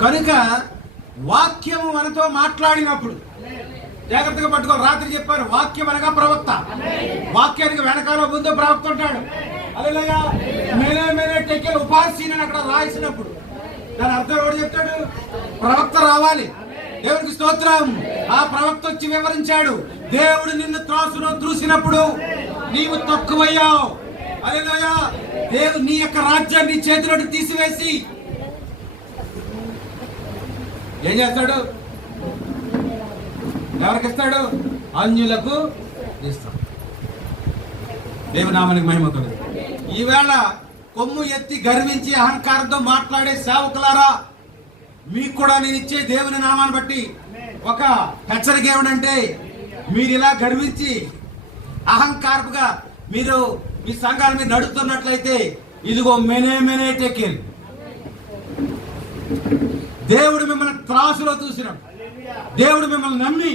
కనుక వాక్యము మనతో మాట్లాడినప్పుడు జాగ్రత్తగా పట్టుకో. రాత్రి చెప్పారు, వాక్యం అనగా ప్రవక్త. వాక్యానికి వెనకాల ముందు ప్రవక్త ఉంటాడు. హల్లెలూయా. మేనే టెకెల్ ఉపాసీన్ అని అక్కడ రాసినప్పుడు దాని అర్థం ఎవడు చెప్తాడు? ప్రవక్త రావాలి. దేవునికి స్తోత్రం. ఆ ప్రవక్త వచ్చి వివరించాడు. దేవుడు నిన్ను త్రాసులో త్రూసినప్పుడు నీవు తక్కువయ్యావు. హల్లెలూయా. దేవుడు నీ యొక్క రాజ్యాన్ని చేతిలోకి తీసివేసి ఏం చేస్తాడు? ఎవరికిస్తాడు? అన్యులకు ఇస్తాడు. దేవుని నామానికి మహిమ కలుగు. ఈవేళ కొమ్ము ఎత్తి గర్వించి అహంకారంతో మాట్లాడే సేవకులారా, మీకు కూడా నేను ఇచ్చే దేవుని నామాన్ని బట్టి ఒక హెచ్చరిక ఏమిటంటే, మీరు ఇలా గర్వించి అహంకారపుగా మీరు మీ సంఘాల మీద నడుస్తున్నట్లయితే ఇదిగో మెనే టెకెల్. దేవుడు మిమ్మల్ని త్రాసులో చూసినాడు. దేవుడు మిమ్మల్ని నమ్మి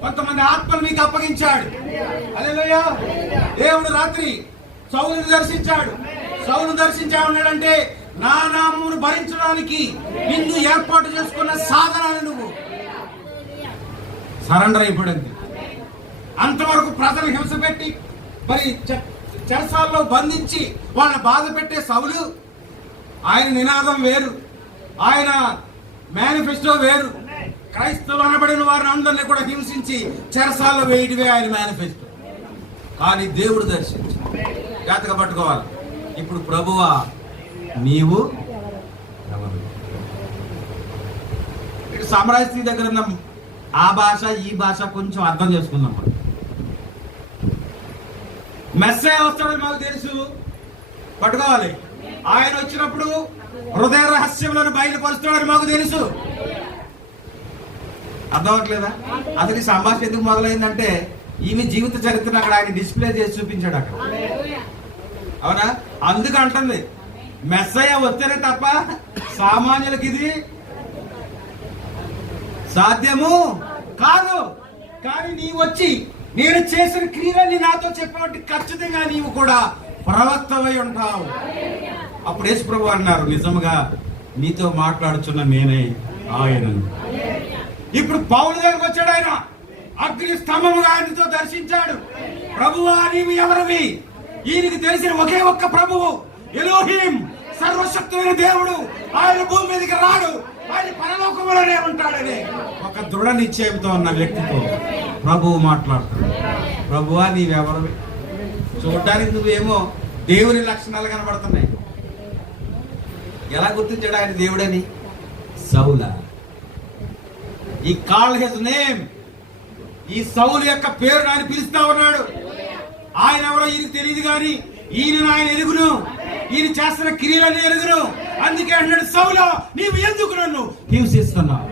కొంతమంది ఆత్మలు మీకు అప్పగించాడు. హల్లెలూయా. దేవుడు రాత్రి సౌలుని దర్శించాడు. సౌలుని దర్శించాడన్నాడంటే నా నామమును భరించడానికి నిన్ను ఏర్పాటు చేసుకున్న సాధనాలు నువ్వు సరెండర్ అయిపోయింది. అంతవరకు ప్రజలు హింస పెట్టి మరి చెరసాల్లో బంధించి వాళ్ళని బాధ పెట్టే సౌలు, ఆయన నినాదం వేరు, ఆయన మేనిఫెస్టో వేరు. క్రైస్తవులు అనబడిన వారిని అందరినీ కూడా హింసించి చెరసాల్లో వేయటమే ఆయన మేనిఫెస్టో. కానీ దేవుడు దర్శించి జాతక పట్టుకోవాలి. ఇప్పుడు ప్రభువా నీవు ఎవరు? ఇటు సమరయ స్త్రీ దగ్గర ఉన్న ఆ భాష ఈ భాష కొంచెం అర్థం చేసుకుందాం. మెస్సయ్య వస్తాడని మాకు తెలుసు, పట్టుకోవాలి. ఆయన వచ్చినప్పుడు హృదయ రహస్యములను బయలుపరుస్తాడని మాకు తెలుసు. అర్థం అవ్వట్లేదా? అసలు ఈ సంభాషణ ఎందుకు మొదలైందంటే ఈమె జీవిత చరిత్రను అక్కడ ఆయన డిస్ప్లే చేసి చూపించాడు అక్కడ. అవునా? అందుకు అంటుంది మెస్సయ్య వస్తేనే తప్ప సామాన్యులకి ఇది సాధ్యము కాదు. కానీ నీవు వచ్చి నేను చేసిన క్రియలన్నీ నాతో చెప్పినట్టు ఖచ్చితంగా నీవు కూడా ప్రవక్తవై ఉంటావు. అప్పుడు యేసు ప్రభు అన్నారు, నిజముగా నీతో మాట్లాడుచున్న నేనే ఆయనను. ఇప్పుడు పౌలు దగ్గరకు వచ్చాడు. ఆయన అగ్ని స్తంభముగా ఆయనతో దర్శించాడు. ప్రభువా నీవు ఎవరివి? ఈయనకి తెలిసిన ఒకే ఒక్క ప్రభువు ఎలోహీం, సర్వశక్తులైన దేవుడు. ఆయన భూమి మీదకి రాడు, ఆయన పరలోకములోనే ఉంటాడని ఒక దృఢ నిశ్చయంతో ఉన్న వ్యక్తితో ప్రభువు మాట్లాడుతాడు. ప్రభువా నీవెవరివి? చూడడానికి నువ్వేమో దేవుని లక్షణాలు కనబడుతున్నాయి. ఎలా గుర్తించాడు ఆయన దేవుడని? సౌలా. ఈ కాల్ హిస్ నేమ్. ఈ సౌలు యొక్క పేరు ఆయన పిలుస్తా ఉన్నాడు. ఆయన ఎవరో ఈయనకు తెలియదు కానీ ఈయన ఆయన ఎరుగును, ఈయన చేస్తున్న క్రియలని ఎరుగును. అందుకే అన్నాడు, సౌలా నీవు ఎందుకు నన్ను హింసిస్తున్నావు?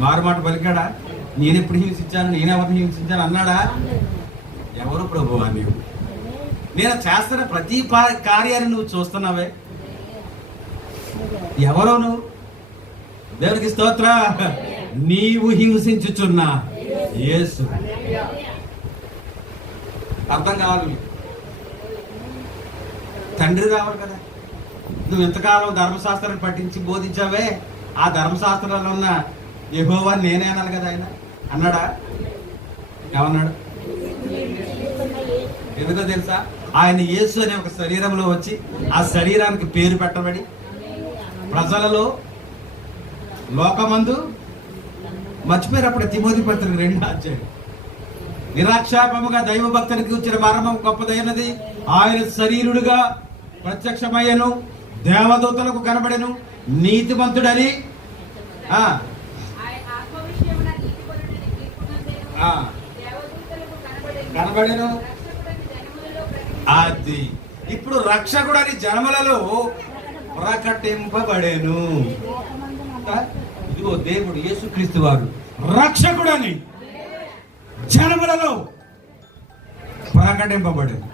మారుమాట పలికాడా? నేనెప్పుడు హింసించాను, నేనెవరిని హింసించాను అన్నాడా? ఎవరు ప్రభువా నీవు? నేను చేస్తున్న ప్రతి కార్యాన్ని నువ్వు చూస్తున్నావే, ఎవరో నువ్వు? దేవునికి స్తోత్ర. నీవు హింసించుచున్న యేసు. అర్థం కావాలి. తండ్రి రావాలి కదా. నువ్వు ఇంతకాలం ధర్మశాస్త్రాన్ని పట్టించి బోధించావే, ఆ ధర్మశాస్త్రాల్లో ఉన్న యెహోవా నేనే అనాలి కదా. ఆయన అన్నాడా? ఏమన్నాడు? ఎందుకో తెలుసా? ఆయన యేసు అనే ఒక శరీరంలో వచ్చి ఆ శరీరానికి పేరు పెట్టబడి ప్రజలలో లోకమందు మర్చిపోయారు. అప్పుడు తిమోతి పత్రిక 2వ అధ్యాయం. నిరాక్షేపముగా దైవ భక్తునికి వచ్చిన మరణం గొప్పదైనది. ఆయన శరీరుడుగా ప్రత్యక్షమయ్యను, దేవదూతలకు కనబడెను, నీతిమంతుడని కనబడెను. అది ఇప్పుడు రక్షకుడని జనములలో ప్రకటింపబడెను. ఇదిగో దేవుడు యేసుక్రీస్తు వారు రక్షకుడని జనములలో ప్రకటింపబడెను.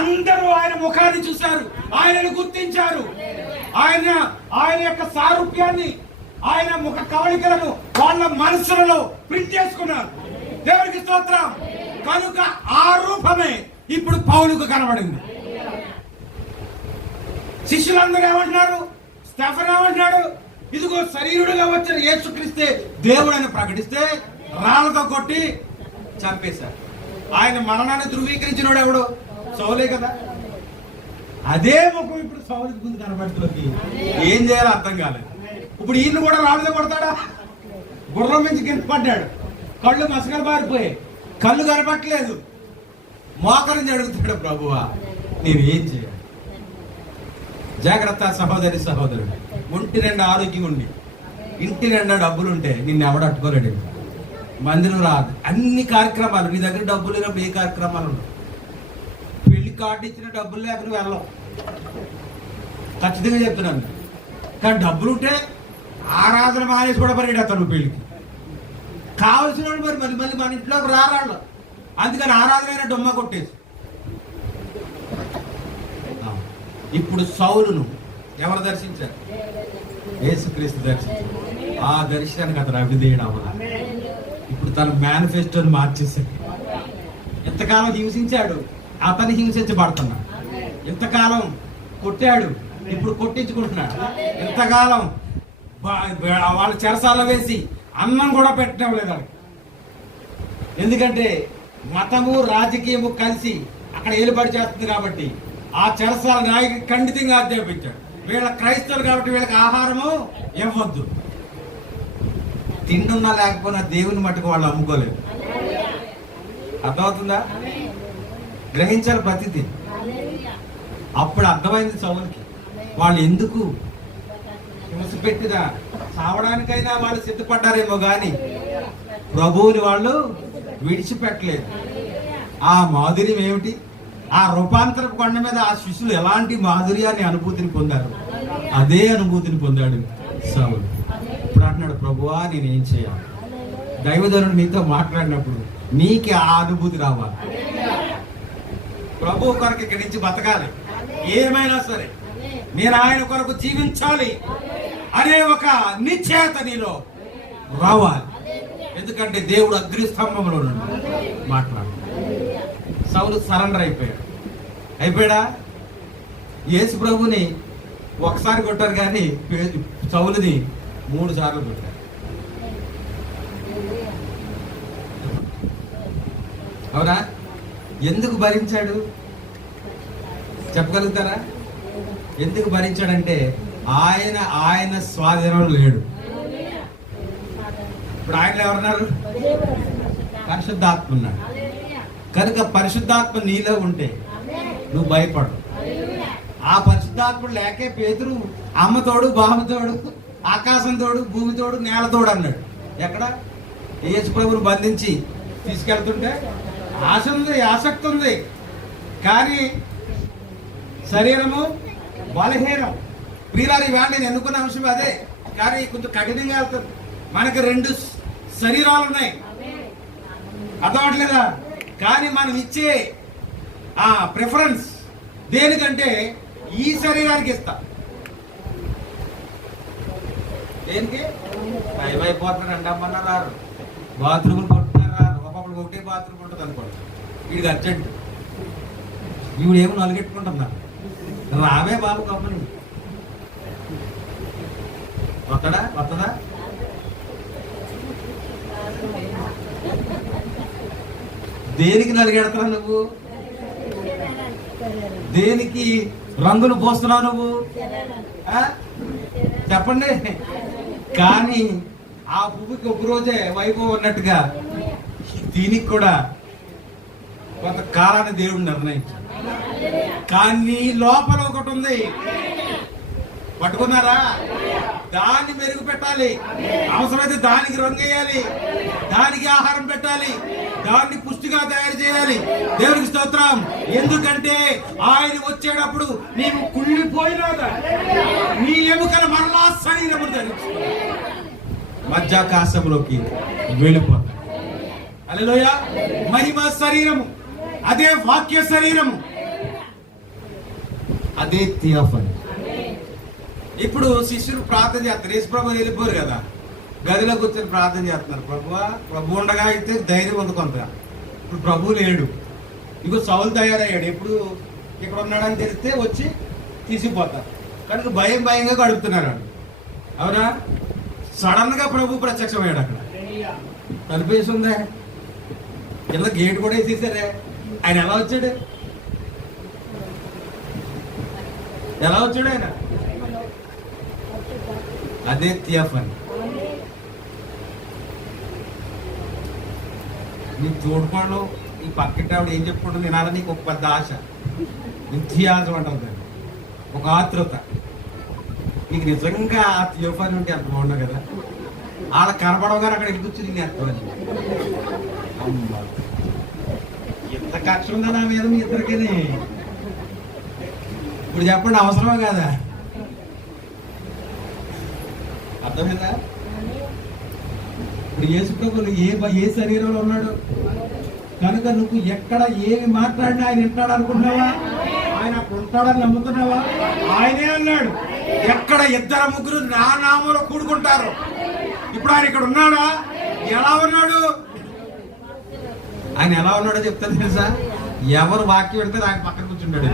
అందరూ ఆయన ముఖాన్ని చూశారు, ఆయనను గుర్తించారు. ఆయన యొక్క సారూప్యాన్ని, ఆయన ముఖ కవళికలను వాళ్ళ మనసులలో ప్రింట్ చేసుకున్నారు. దేవునికి స్తోత్రం. కనుక ఆ రూపమే ఇప్పుడు పౌలుకు కనబడింది. శిష్యులందరూ ఏమంటున్నారు? స్టెఫెన్ ఏమంటున్నాడు? ఇదిగో శరీరుడుగా వచ్చిన యేసుక్రీస్తే దేవుడు అని ప్రకటిస్తే రాళ్లతో కొట్టి చంపేశారు. ఆయన మరణాన్ని ధృవీకరించినోడు ఎవడు? సౌలే కదా. అదే ముఖం ఇప్పుడు సౌలుకి ముందు కనబడుతుంది. ఏం చేయాలో అర్థం కాలేదు. ఇప్పుడు ఈయన కూడా రాళ్ళతో కొడతాడా? గుర్రం నుంచి కింద పడ్డాడు, కళ్ళు మసకలు మారిపోయాయి, కళ్ళు కనపట్లేదు. మోకరించి అడుగుతాడు, ప్రభువా నేనేం చేయాలి? జాగ్రత్త సహోదరి సహోదరుడు. ఒంటి నిండా ఆరోగ్యం ఉండి ఇంటి నిండా డబ్బులుంటే నిన్ను ఎవడు అట్టుకోలేడు. మందిరం రాదు, అన్ని కార్యక్రమాలు. నీ దగ్గర డబ్బులు లేనప్పుడు ఏ కార్యక్రమాలు ఉండవు. పెళ్లి కార్డు ఇచ్చిన డబ్బులు లేక నువ్వు వెళ్ళవు, ఖచ్చితంగా చెప్తున్నాను. కానీ డబ్బులు ఉంటే ఆరాధన మానేసి కూడా పరిగెడతాను పెళ్లికి. కావలసిన వాడు మరి మళ్ళీ మళ్ళీ మన ఇంట్లోకి రారాళ్ళు. అందుకని ఆరాధన డొమ్మ కొట్టేసి. ఇప్పుడు సౌలును ఎవరు దర్శించారు? యేసుక్రీస్తు దర్శించారు. ఆ దర్శనానికి అతను అవిధేయుడు అవ్వాలి. ఇప్పుడు తన మేనిఫెస్టోని మార్చేశాడు. ఎంతకాలం హింసించాడు, అతన్ని హింసించబడుతున్నాడు. ఎంతకాలం కొట్టాడు, ఇప్పుడు కొట్టించుకుంటున్నాడు. ఎంతకాలం వాళ్ళ చెరసాల వేసి అన్నం కూడా పెట్టడం లేదు. ఎందుకంటే మతము రాజకీయము కలిసి అక్కడ ఏలుబడి చేస్తుంది కాబట్టి ఆ చెరసాల నాయకుడు ఖండితంగా ఆజ్ఞాపించాడు, వీళ్ళ క్రైస్తవులు కాబట్టి వీళ్ళకి ఆహారము ఇవ్వద్దు. తిండున్నా లేకపోయినా దేవుని మట్టుకు వాళ్ళు అమ్ముకోలేదు. అర్థమవుతుందా? గ్రహించాలి ప్రతిదీ. అప్పుడు అర్థమైంది సౌలుకి వాళ్ళు ఎందుకు హింసపెట్టినా సావడానికైనా వాళ్ళు సిద్ధపడ్డారేమో గాని ప్రభువుని వాళ్ళు విడిచిపెట్టలేదు. ఆ మాధుర్యం ఏమిటి? ఆ రూపాంతరపు కొండ మీద ఆ శిష్యులు ఎలాంటి మాధుర్యాన్ని అనుభూతిని పొందారు, అదే అనుభూతిని పొందాడు సౌలు. ఇప్పుడు అంటున్నాడు, ప్రభువా నేనేం చేయాలి? దైవజనుడు నీతో మాట్లాడినప్పుడు నీకే ఆ అనుభూతి రావాలి. ప్రభు కొరకు ఇక్కడి నుంచి బతకాలి, ఏమైనా సరే నేను ఆయన కొరకు జీవించాలి అనే ఒక నిశ్చయత నీలో రావాలి. ఎందుకంటే దేవుడు అగ్నిస్తంభంలో మాట్లాడు. సౌలు సరెండర్ అయిపోయాడా? యేసు ప్రభుని ఒకసారి కొట్టారు కానీ సౌలుని 3 సార్లు కొట్టారు. అవునా? ఎందుకు భరించాడు చెప్పగలుగుతారా? ఎందుకు భరించాడంటే ఆయన స్వాధీనంలో లేడు. ఇప్పుడు ఆయన ఎవరున్నారు? పరిశుద్ధాత్మ ఉన్నాడు. కనుక పరిశుద్ధాత్మ నీలో ఉంటే నువ్వు భయపడు. ఆ పరిశుద్ధాత్మ లేకే పేతురు అమ్మతోడు, బామ్మతోడు, ఆకాశంతోడు, భూమితోడు, నేలతోడు అన్నాడు. ఎక్కడ? యేసు ప్రభువును బంధించి తీసుకెళ్తుంటే ఆశ ఉంది, ఆసక్తి ఉంది, కానీ శరీరము బలహీనం. ప్రియులారా, ఇవాళ నేను ఎన్నుకున్న అంశం అదే, కానీ కొంచెం కఠినంగా వెళ్తుంది. మనకి 2 శరీరాలు ఉన్నాయి, అర్థమవట్లేదా? కానీ మనం ఇచ్చే ఆ ప్రిఫరెన్స్ దేనికంటే ఈ శరీరానికి ఇస్తా. దేనికి టైం అయిపోతున్నారు అంటమ్మన్నారు రారు, బాత్రూములు కొట్టుకున్నారు రారు, ఒక్కొక్కరు ఒకటే బాత్రూమ్ ఉంటుంది అనుకోండి, వీడికి అర్జెంట్, ఈవిడ ఏమో నలుగెట్టుకుంటున్నారు, రావే బాబు కమ్మని. వత్తదా దేనికి నలిగెడతావు నువ్వు? దేనికి రంగులు పోస్తున్నావు నువ్వు? చెప్పండి. కానీ ఆ పువ్వుకి ఒక రోజే వైభవం ఉన్నట్టుగా దీనికి కూడా కొంత కాలాన్ని దేవుడు నిర్ణయించాడు. కానీ లోపల ఒకటి ఉంది, పట్టుకున్నారా? దాన్ని మెరుగు పెట్టాలి, అవసరమైతే దానికి రంగు వేయాలి, దానికి ఆహారం పెట్టాలి, దాన్ని పుష్టిగా తయారు చేయాలి. దేవునికి స్తోత్రం. ఎందుకంటే ఆయన వచ్చేటప్పుడు నీవు కుళ్ళిపోయినా నీ ఎముకల మరలా శరీరము ధరించి మధ్యాకాశంలోకి వెళ్ళిపోతాడు. హల్లెలూయా. మహిమ శరీరము, అదే వాక్య శరీరము, అదే థియోఫనీ. ఇప్పుడు శిష్యులు ప్రార్థన చేస్తారు, యేసు ప్రభు వెళ్ళిపోరు కదా, గదిలో కూర్చొని ప్రార్థన చేస్తున్నారు. ప్రభు ఉండగా అయితే ధైర్యం ఉంది కొంత. ఇప్పుడు ప్రభు లేడు, ఇంకో సౌలు తయారయ్యాడు. ఎప్పుడు ఇక్కడ ఉన్నాడని తెలిస్తే వచ్చి తీసిపోతారు కనుక భయంగా గడుపుతున్నారు. అవునా? సడన్ గా ప్రభు ప్రత్యక్షమయ్యాడు. అక్కడ తలుపేసి ఉందే, కింద గేట్ కూడా వేసేసారే. ఆయన ఎలా వచ్చాడు ఆయన? అదే థియోఫనీ. నీ తోడుకోవడం ఈ పక్కింటి ఆవిడ ఏం చెప్పుకుంటుంది వినాలని నీకు ఒక పెద్ద ఆశ, ఇంతియాజం అంటుంది, ఒక ఆతృత. నీకు నిజంగా ఆ థియోఫనీ ఉంటే అంత బాగున్నావు కదా. వాళ్ళ కనపడవగానే అక్కడ ఎదుగుచ్చి నేను ఎత్తమని. ఎంత కక్ష ఉందా నా మీద మీ ఇద్దరికీ? ఇప్పుడు చెప్పండి, అవసరమా కాదా? అర్థమైందా? ఇప్పుడు యేసు ప్రభువు ఏ శరీరంలో ఉన్నాడు కనుక నువ్వు ఎక్కడ ఏమి మాట్లాడినా ఆయన వింటాడు అనుకుంటున్నావా? ఆయన అక్కడ ఉంటాడని నమ్ముతున్నావా? ఆయనే అన్నాడు, ఎక్కడ 2-3 నా నామంలో కూడుకుంటారు. ఇప్పుడు ఆయన ఇక్కడ ఉన్నాడా? ఎలా ఉన్నాడు? ఆయన ఎలా ఉన్నాడో చెప్తాను తెలుసా? ఎవరు వాక్యం వింటే ఆయన పక్కన కూర్చుంటాడు.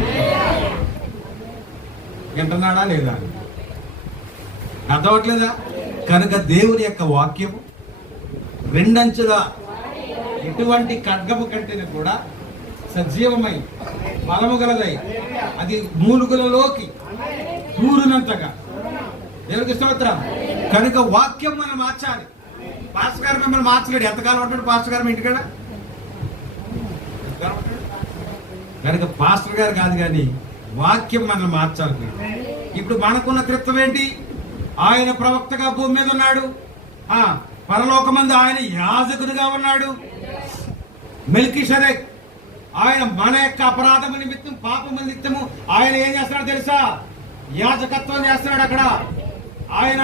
వింటున్నాడా లేదా? అర్థమవట్లేదా? కనుక దేవుని యొక్క వాక్యము 2 అంచుల ఎటువంటి ఖడ్గము కంటే కూడా సజీవమై బలము గలదై అది మూలుగులలోకి దూరినంతగా. దేవునికి స్తోత్రం. కనుక వాక్యం మనం మార్చాలి. పాస్టర్ గారు మిమ్మల్ని మార్చలేడు. ఎంతకాలం ఉంటాడు పాస్టర్ గారు మీ ఇంటికాడ? కనుక పాస్టర్ గారు కాదు, కానీ వాక్యం మనల్ని మార్చాలి. ఇప్పుడు మనకున్న క్రితం ఏంటి? ఆయన ప్రవక్తగా భూమి మీద ఉన్నాడు, పరలోకమందు ఆయన యాజకునిగా ఉన్నాడు. మెల్కీషెదెక్ ఆయన మన యొక్క అపరాధము నిమిత్తం, పాపము నిమిత్తము ఆయన ఏం చేస్తున్నాడు తెలుసా? యాజకత్వం చేస్తున్నాడు. అక్కడ ఆయన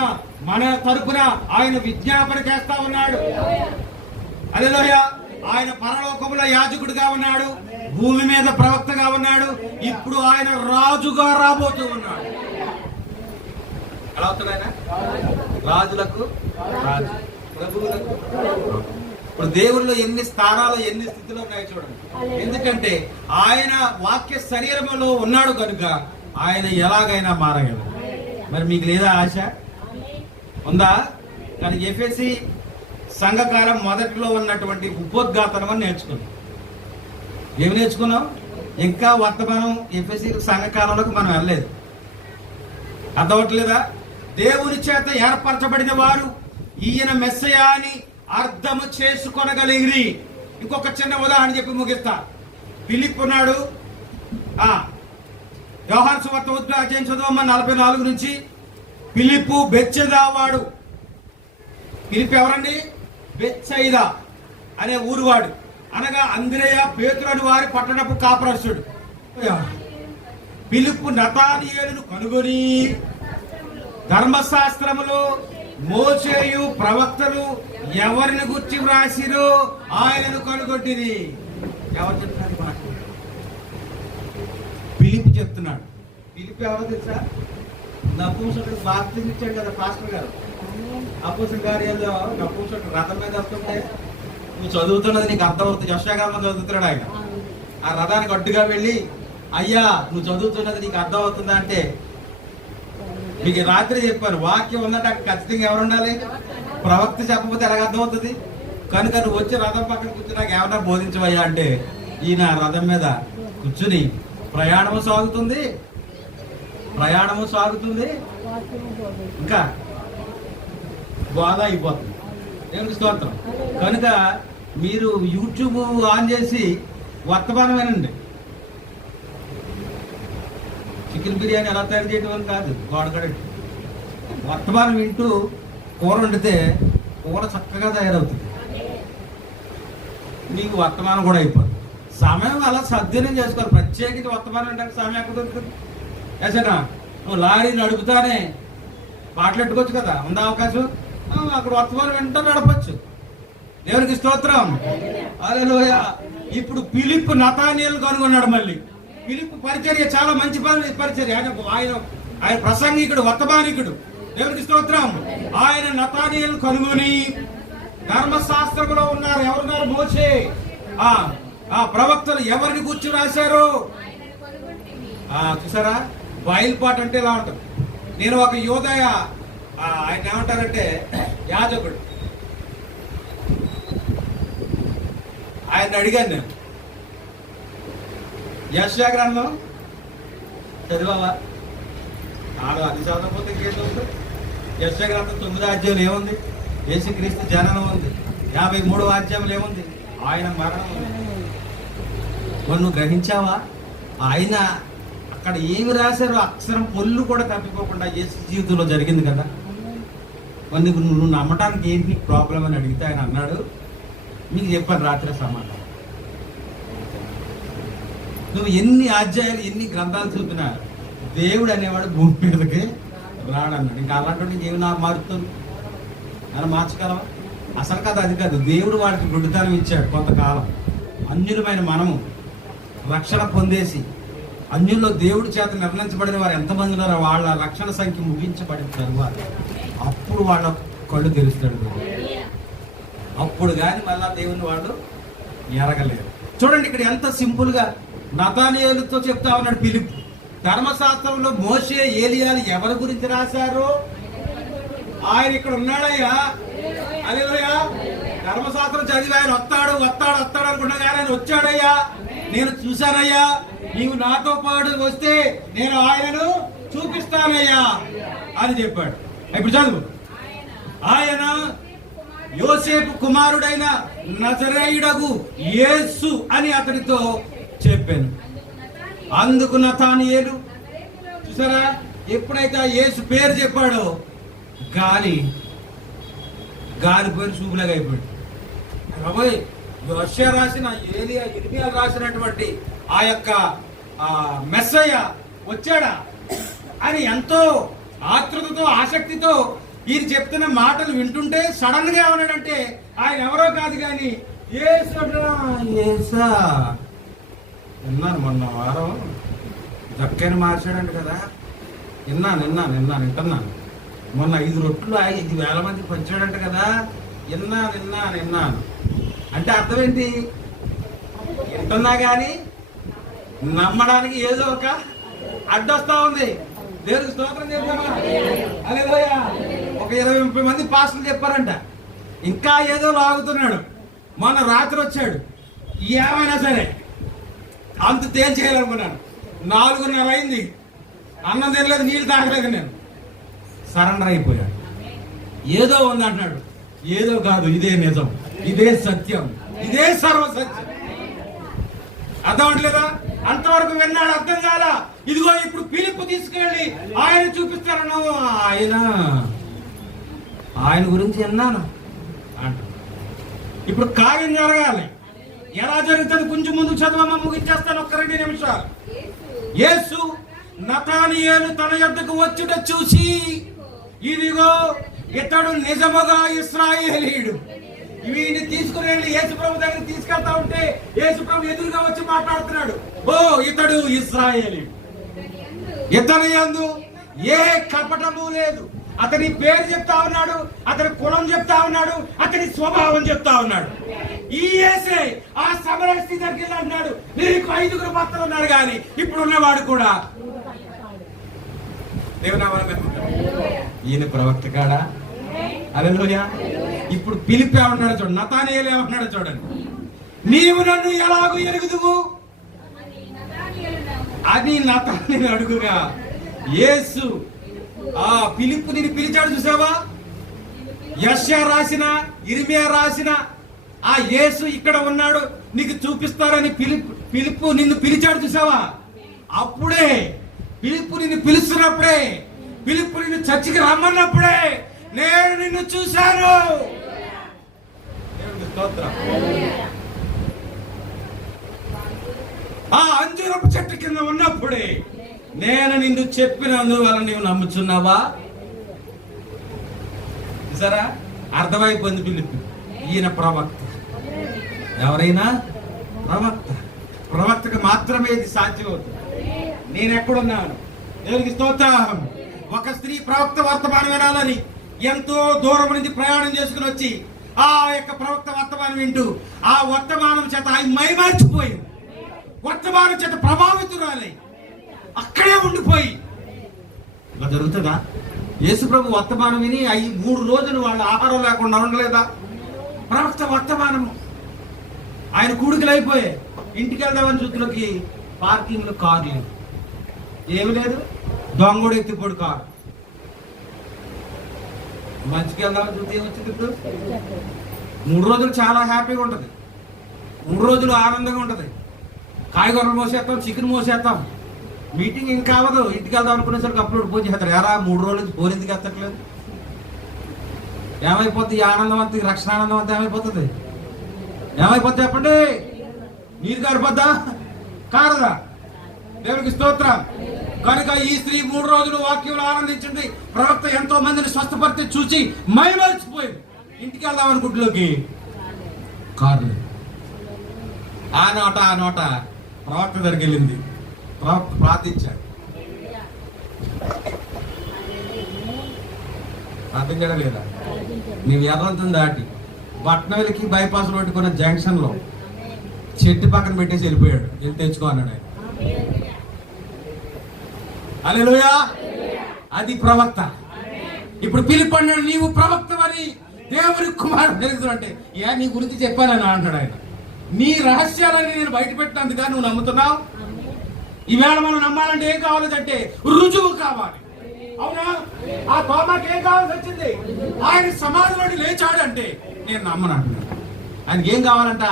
మన తరపున ఆయన విజ్ఞాపన చేస్తా ఉన్నాడు. హల్లెలూయా. ఆయన పరలోకములో యాజకుడిగా ఉన్నాడు, భూమి మీద ప్రవక్తగా ఉన్నాడు. ఇప్పుడు ఆయన రాజుగా రాబోతూ ఉన్నాడు. ఎలా అవుతాడు ఆయన? రాజులకు రాజు, ప్రభువులకు. ఇప్పుడు దేవుల్లో ఎన్ని స్థానాలు, ఎన్ని స్థితిలో ఉన్నాయి చూడండి. ఎందుకంటే ఆయన వాక్య శరీరంలో ఉన్నాడు కనుక ఆయన ఎలాగైనా మారగలడు. మరి మీకు లేదా ఆశ? ఉందా? కానీ ఎఫెసీ సంఘకాలం మొదటిలో ఉన్నటువంటి ఉపోద్ఘాతనం అని నేర్చుకున్నాం. ఏమి నేర్చుకున్నాం? ఇంకా వర్తమానం ఎఫెసీ సంఘకాలంలోకి మనం వెళ్ళలేదు. అర్థమవట్లేదా? దేవుని చేత ఏర్పరచబడిన వారు ఈయన మెస్సయా అని అర్థము చేసుకొనగలిగిరి. ఇంకొక చిన్న ఉదాహరణ చెప్పి ముగిస్తా. ఫిలిప్ ఉన్నాడు. యోహాను సువార్త 1వ అధ్యాయం చదవమ్మ 44 నుంచి. ఫిలిప్పు బెత్సయిదా వాడు. ఫిలిప్ ఎవరండి? బెత్సయిదా అనే ఊరువాడు. అనగా అంద్రేయ, పేతురు అని వారి పట్టణపు కాపురస్తుడు. ఫిలిప్పు నతానియేలును కనుగొని ధర్మశాస్త్రములు, మోషేయు, ప్రవక్తలు ఎవరిని గుర్చి వ్రాసిరో ఆయనను కనుగొట్టిరి. ఎవరు చెప్తున్నారు మాట? ఫిలిప్ చెప్తున్నాడు. ఫిలిప్ ఎవరో తెలుసా? నపుంసకుడు బాప్తిజం ఇచ్చాడు కదా పాస్టర్ గారు. అపోస్తలుల కార్యాల్లో నపుంసకుడు రథం మీద వస్తుంటే నువ్వు చదువుతున్నది నీకు అర్థమవుతుంది. యెషయాగ్రంథం చదువుతున్నాడు ఆయన. ఆ రథానికి అడ్డుగా వెళ్ళి, అయ్యా నువ్వు చదువుతున్నది నీకు అర్థం అవుతుందా అంటే, మీకు రాత్రి చెప్పాను వాక్యం ఉందంటే అక్కడ ఖచ్చితంగా ఎవరు ఉండాలి? ప్రవక్త చెప్పకపోతే ఎలాగ అర్థం అవుతుంది? కనుక నువ్వు వచ్చి రథం పక్కన కూర్చుని నాకు ఏమన్నా బోధించవయ్యా అంటే, ఈయన రథం మీద కూర్చుని ప్రయాణము సాగుతుంది, ఇంకా బాధ అయిపోతుంది. దేవునికి స్తోత్రం. కనుక మీరు యూట్యూబ్ ఆన్ చేసి వర్తమానం వినండి. చికెన్ బిర్యానీ ఎలా తయారు చేయడం అని కాదు, గోడగడెట్టు వర్తమానం వింటూ కూర వండితే కూర చక్కగా తయారవుతుంది. నీకు వర్తమానం కూడా అయిపోతుంది. సమయం అలా సద్వినియోగం చేసుకోవాలి. ప్రత్యేకించి వర్తమానం అంటే సమయం ఎక్కడ దొరుకుతుంది? ఏసనా నువ్వు లారీ నడుపుతానే మాట్లాడుకోవచ్చు కదా, ఉందా అవకాశం? అక్కడ వర్తమానం వెంటనే నడపచ్చు. దేవునికి స్తోత్రం. హల్లెలూయా. ఇప్పుడు ఫిలిప్పు నతానీయులు కనుగొన్నాడు. మళ్ళీ ఫిలిప్పు పరిచర్య చాలా మంచి పరిచర్య. ఆయన ప్రసంగికుడు, వర్తమానికుడు. దేవునికి స్తోత్రం. ఆయన నతానీయులు కనుగొని, ధర్మశాస్త్రంలో ఉన్నారు ఎవరున్నారు? మోషే, ఆ ప్రవక్తలు ఎవరిని కూర్చు రాశారు? చూసారా, బయలుపాటు అంటే ఇలా ఉంటుంది. నేను ఒక యోదయ, ఆయన ఏమంటారంటే యాజకుడు, ఆయన అడిగాను నేను, యెషయా గ్రంథం చదివావా? అది చదవకపోతే ఇంకేంటి? యెషయా గ్రంథం 9వ అధ్యాయంలో ఏముంది? యేసుక్రీస్తు జననం ఉంది. 53వ అధ్యాయంలో ఏముంది? ఆయన మరణం ఉంది. నువ్వు గ్రహించావా? ఆయన అక్కడ ఏమి రాశారో అక్షరం పొల్లు కూడా తప్పిపోకుండా యేసు జీవితంలో జరిగింది కదా. నువ్వు నమ్మటానికి ఏంటి ప్రాబ్లం అని అడిగితే ఆయన అన్నాడు, మీకు చెప్పాను రాత్రి సమాధానం. నువ్వు ఎన్ని అధ్యాయాలు ఎన్ని గ్రంథాలు చూపినా దేవుడు అనేవాడు భూమి మీదకి రాడన్నాడు. ఇంకా అలాంటి ఏమి నా మారుతుంది అని మార్చగలవా? అసలు కాదు, అది కాదు. దేవుడు వాడికి గుడ్డితనం ఇచ్చాడు కొంతకాలం. అన్యులమైన మనము రక్షణ పొందేసి, అన్యుల్లో దేవుడి చేత నిర్ణయించబడిన వారు ఎంతమంది ఉన్నారో వాళ్ళ రక్షణ సంఖ్య ముగించబడిన తరువాత అప్పుడు వాళ్ళ కళ్ళు తెరుస్తాడు. అప్పుడు కానీ మళ్ళా దేవుని వాళ్ళు ఎరగలేరు. చూడండి ఇక్కడ ఎంత సింపుల్ గా నతానీయులతో చెప్తా ఉన్నాడు ఫిలిప్పు. ధర్మశాస్త్రంలో మోషే, ఏలియాలు ఎవరి గురించి రాశారు? ఆయన ఇక్కడ ఉన్నాడయ్యా. హల్లెలూయా. ధర్మశాస్త్రం చదివి ఆయన వస్తాడు అనుకున్నా కానీ ఆయన వచ్చాడయ్యా. నేను చూశానయ్యా. నీవు నాతో పాటు వస్తే నేను ఆయనను చూపిస్తానయ్యా అని చెప్పాడు. ఇప్పుడు చదువు. ఆయన యోసేపు కుమారుడైన నజరేయుడగు యేసు అని అతడితో చెప్పాను. అందుకు నతానీయేలు, చూసారా, ఎప్పుడైతే ఆ యేసు పేరు చెప్పాడో గాలి పోయి చూపులాగా అయిపోయాడు. రాబోయ్ యోషియా రాసిన, ఇర్మియా రాసినటువంటి ఆ యొక్క మెస్సయ్య వచ్చాడా అని ఎంతో ఆతృతతో ఆసక్తితో ఈయన చెప్తున్న మాటలు వింటుంటే సడన్ గా ఏమన్నాడంటే, ఆయన ఎవరో కాదు కానీ యేసా. విన్నాను మొన్న వారం దక్కని మార్చాడంట కదా. వింటున్నాను. మొన్న 5 రొట్లు 5,000 మంది పంచాడంట కదా. విన్నాను. అంటే అర్థం ఏంటి? వింటున్నా కానీ నమ్మడానికి ఏదో ఒక అడ్డొస్తా ఉంది. దేవుడికి స్తోత్రం చెప్తామా? హల్లెలూయా. ఒక 20-30 మంది పాస్టర్లు చెప్పారంట, ఇంకా ఏదో లాగుతున్నాడు. మొన్న రాత్రి వచ్చాడు. ఏమైనా సరే అంత తేల్చేయాలనుకున్నాను. 4:30 అయింది. అన్నం తినలేదు, నీళ్ళు తాగలేదు. నేను సరెండర్ అయిపోయాడు. ఏదో ఉంది అంటున్నాడు. ఏదో కాదు, ఇదే నిజం, ఇదే సత్యం, ఇదే సర్వసత్యం. అర్థం అవట్లేదా? అంతవరకు విన్నాడు, అర్థం కాల. ఇదిగో ఇప్పుడు ఫిలిప్పు తీసుకెళ్ళి ఆయన చూపిస్తారన్నావు. ఆయన గురించి విన్నాను అంట. ఇప్పుడు కార్యం జరగాలి. ఎలా జరుగుతుంది? కొంచెం ముందుకు చదవమ్మా, ముగించేస్తాను. ఒక్క 2 నిమిషాలు. యేసు నతానీయేలు తన యొద్దకు వచ్చుట చూసి, ఇదిగో ఇతడు నిజముగా ఇశ్రాయేలీయుడు. వీడిని తీసుకుని వెళ్ళి యేసుప్రభు దగ్గర తీసుకెళ్తా ఉంటే యేసుప్రభు ఎదురుగా వచ్చి మాట్లాడుతున్నాడు. ఓ ఇతడు ఇశ్రాయేలీయుడు, ఇతని యందు ఏ కపటము లేదు, అతని పేరు చెప్తా ఉన్నాడు, అతని కులం చెప్తా ఉన్నాడు, అతని స్వభావం చెప్తా ఉన్నాడు. ఈ యేసే ఆ సమరయ స్త్రీ దగ్గరికి అన్నాడు, నీకు 5 భర్తలు ఉన్నారు కానీ ఇప్పుడు ఉన్నవాడు కూడా ఈయన ప్రవక్త కాడా? హల్లెలూయా. ఇప్పుడు పిలిపి ఏమన్నాడు చూడండి, నతానియేలు ఏమన్నాడు చూడండి, నీవు నన్ను ఎలాగూ ఎరుగుదువు అని నతానియేలు అడుగుగా యేసు ఆ పిలుపు నిన్ను పిలిచాడు చూసావా? యెషయా రాసిన, ఇర్మియా రాసిన ఆ యేసు ఇక్కడ ఉన్నాడు నీకు చూపిస్తారని పిలుపు నిన్ను పిలిచాడు చూసావా? అప్పుడే పిలుపు నిన్ను పిలుస్తున్నప్పుడే, పిలుపు నిన్ను చర్చికి రమ్మన్నప్పుడే నేను నిన్ను చూశాను. ఆ అంజూరపు చెట్టు కింద ఉన్నప్పుడే నేను నిన్ను చెప్పినందువల్ల నీవు నమ్ముచున్నావా? సరా అర్థమైపోయింది పిలుపు. ఈయన ప్రవక్త. ఎవరైనా ప్రవక్తకు మాత్రమే ఇది సాధ్యమవుతుంది. నేను ఎక్కడున్నాను? దేవునికి స్తోత్రం. ఒక స్త్రీ ప్రవక్త వర్తమానం వినాలని ఎంతో దూరం నుంచి ప్రయాణం చేసుకుని వచ్చి ఆ యొక్క ప్రవక్త వర్తమానం వింటూ ఆ వర్తమానం చేత ఆయన మైమర్చిపోయి, వర్తమానం చేత ప్రభావితురాలి, అక్కడే ఉండిపోయి. ఇలా జరుగుతుందా? యేసుప్రభు వర్తమానం విని 3 రోజులు వాళ్ళు ఆహారం లేకుండా ఉండలేదా? ప్రవక్త వర్తమానము ఆయన కూడికలు అయిపోయాయి. ఇంటికి వెళ్దామని చూతులకి పార్కింగ్ లో కారు లేదు, ఏమి లేదు, దొంగోడు ఎత్తిపోడు కారు. మంచికి వెళ్దామని చూస్తే ఏమొచ్చింది? ఇప్పుడు 3 రోజులు చాలా హ్యాపీగా ఉంటుంది, 3 రోజులు ఆనందంగా ఉంటుంది. కాయగూరలు మోసేస్తాం, చికెన్ మోసేస్తాం, మీటింగ్ ఇంకా అవ్వదు. ఇంటికి వెళ్దాం అనుకునేసరికి అప్పుడు ఫోన్ చేస్తారు, ఎరా 3 రోజుల నుంచి ఫోన్ ఎందుకు ఎత్తట్లేదు? ఏమైపోతుంది? ఈ ఆనందం అంతా, ఈ రక్షణ ఆనందం అంతా ఏమైపోతుంది? ఏమైపోతుంది చెప్పండి? నీరు కారిపోద్దా? కారదా? దేవునికి స్తోత్రం. కనుక ఈ స్త్రీ 3 రోజులు వాక్యంలో ఆనందించింది. ప్రవక్త ఎంతో మందిని స్వస్థపరిచి చూసి మైమర్చిపోయింది. ఇంటికి వెళ్దామని గుడ్లోకి కారు ఆ నోట ప్రవక్త దగ్గరికి వెళ్ళింది. ప్రవక్త ప్రార్థించాడు. ప్రార్థించడం లేదా? నీవు ఎర్రంతం దాటి బట్నవెలికి బైపాస్ రోడ్డు కొన్న జంక్షన్ లో చెట్టు పక్కన పెట్టేసి వెళ్ళిపోయాడు. వెళ్ళి తెచ్చుకో అన్నాడు ఆయన. హల్లెలూయా. అది ప్రవక్త. ఇప్పుడు పిలుపు అన్నాడు, నీవు ప్రవక్తవని దేవుని కుమారుడు తెలుగుతుంటే నీ గురించి చెప్పానని అంటాడు ఆయన. నీ రహస్యాలని నేను బయట పెట్టినందుగా నువ్వు నమ్ముతున్నావు. ఈవేళ మనం నమ్మాలంటే ఏం కావాలంటే రుజువు కావాలి. అవునా? ఆ తోమాకి ఏం కావాల్సి వచ్చింది? ఆయన సమాధిలోని లేచాడంటే నేను నమ్మను అంటున్నాను. ఆయనకి ఏం కావాలంట?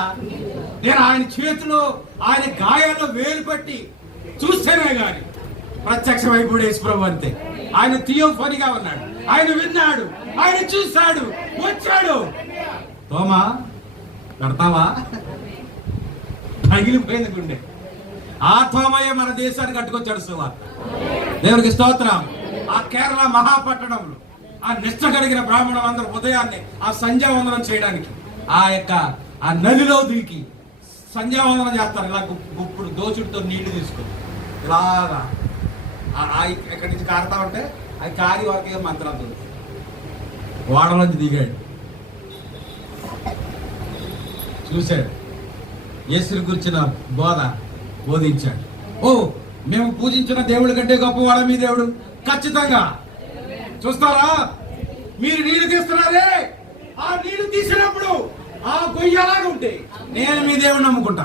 నేను ఆయన చేతిలో, ఆయన గాయాల్లో వేలు పెట్టి చూస్తేనే గాని ప్రత్యక్షమైపోయాడు యేసుప్రభు. అంతే. ఆయన థియోఫనీగా ఉన్నాడు, ఆయన విన్నాడు, ఆయన చూశాడు, వచ్చాడు. తోమా కడతావా? పగిలిపోయింది గుండె. ఆ తోమయ్య మన దేశానికి కట్టుకొచ్చాడు సువార్త. దేవునికి స్తోత్రం. ఆ కేరళ మహాపట్టణంలో ఆ నిష్ట కలిగిన బ్రాహ్మణులు అందరూ ఉదయాన్నే ఆ సంధ్యావందనం చేయడానికి ఆ నదిలో దిగి సంధ్యావందనం చేస్తారు. ఇలా గుప్పుడు దోచుడితో నీళ్లు తీసుకొని ఇలాగా ఎక్కడి నుంచి కారుతా ఉంటే అది కారి వారికి మంత్రాలు ఓడలోంచి దిగాడు, చూశాడు, యేసుని గురించిన బోధించాడు. ఓ, మేము పూజించిన దేవుడి కంటే గొప్పవాడా మీ దేవుడు? ఖచ్చితంగా. చూస్తారా? మీరు నీళ్లు తీస్తున్నారే, ఆ నీళ్లు తీసినప్పుడు ఆ గొయ్యి అలాగే ఉంటే నేను మీ దేవుడిని నమ్ముకుంటా.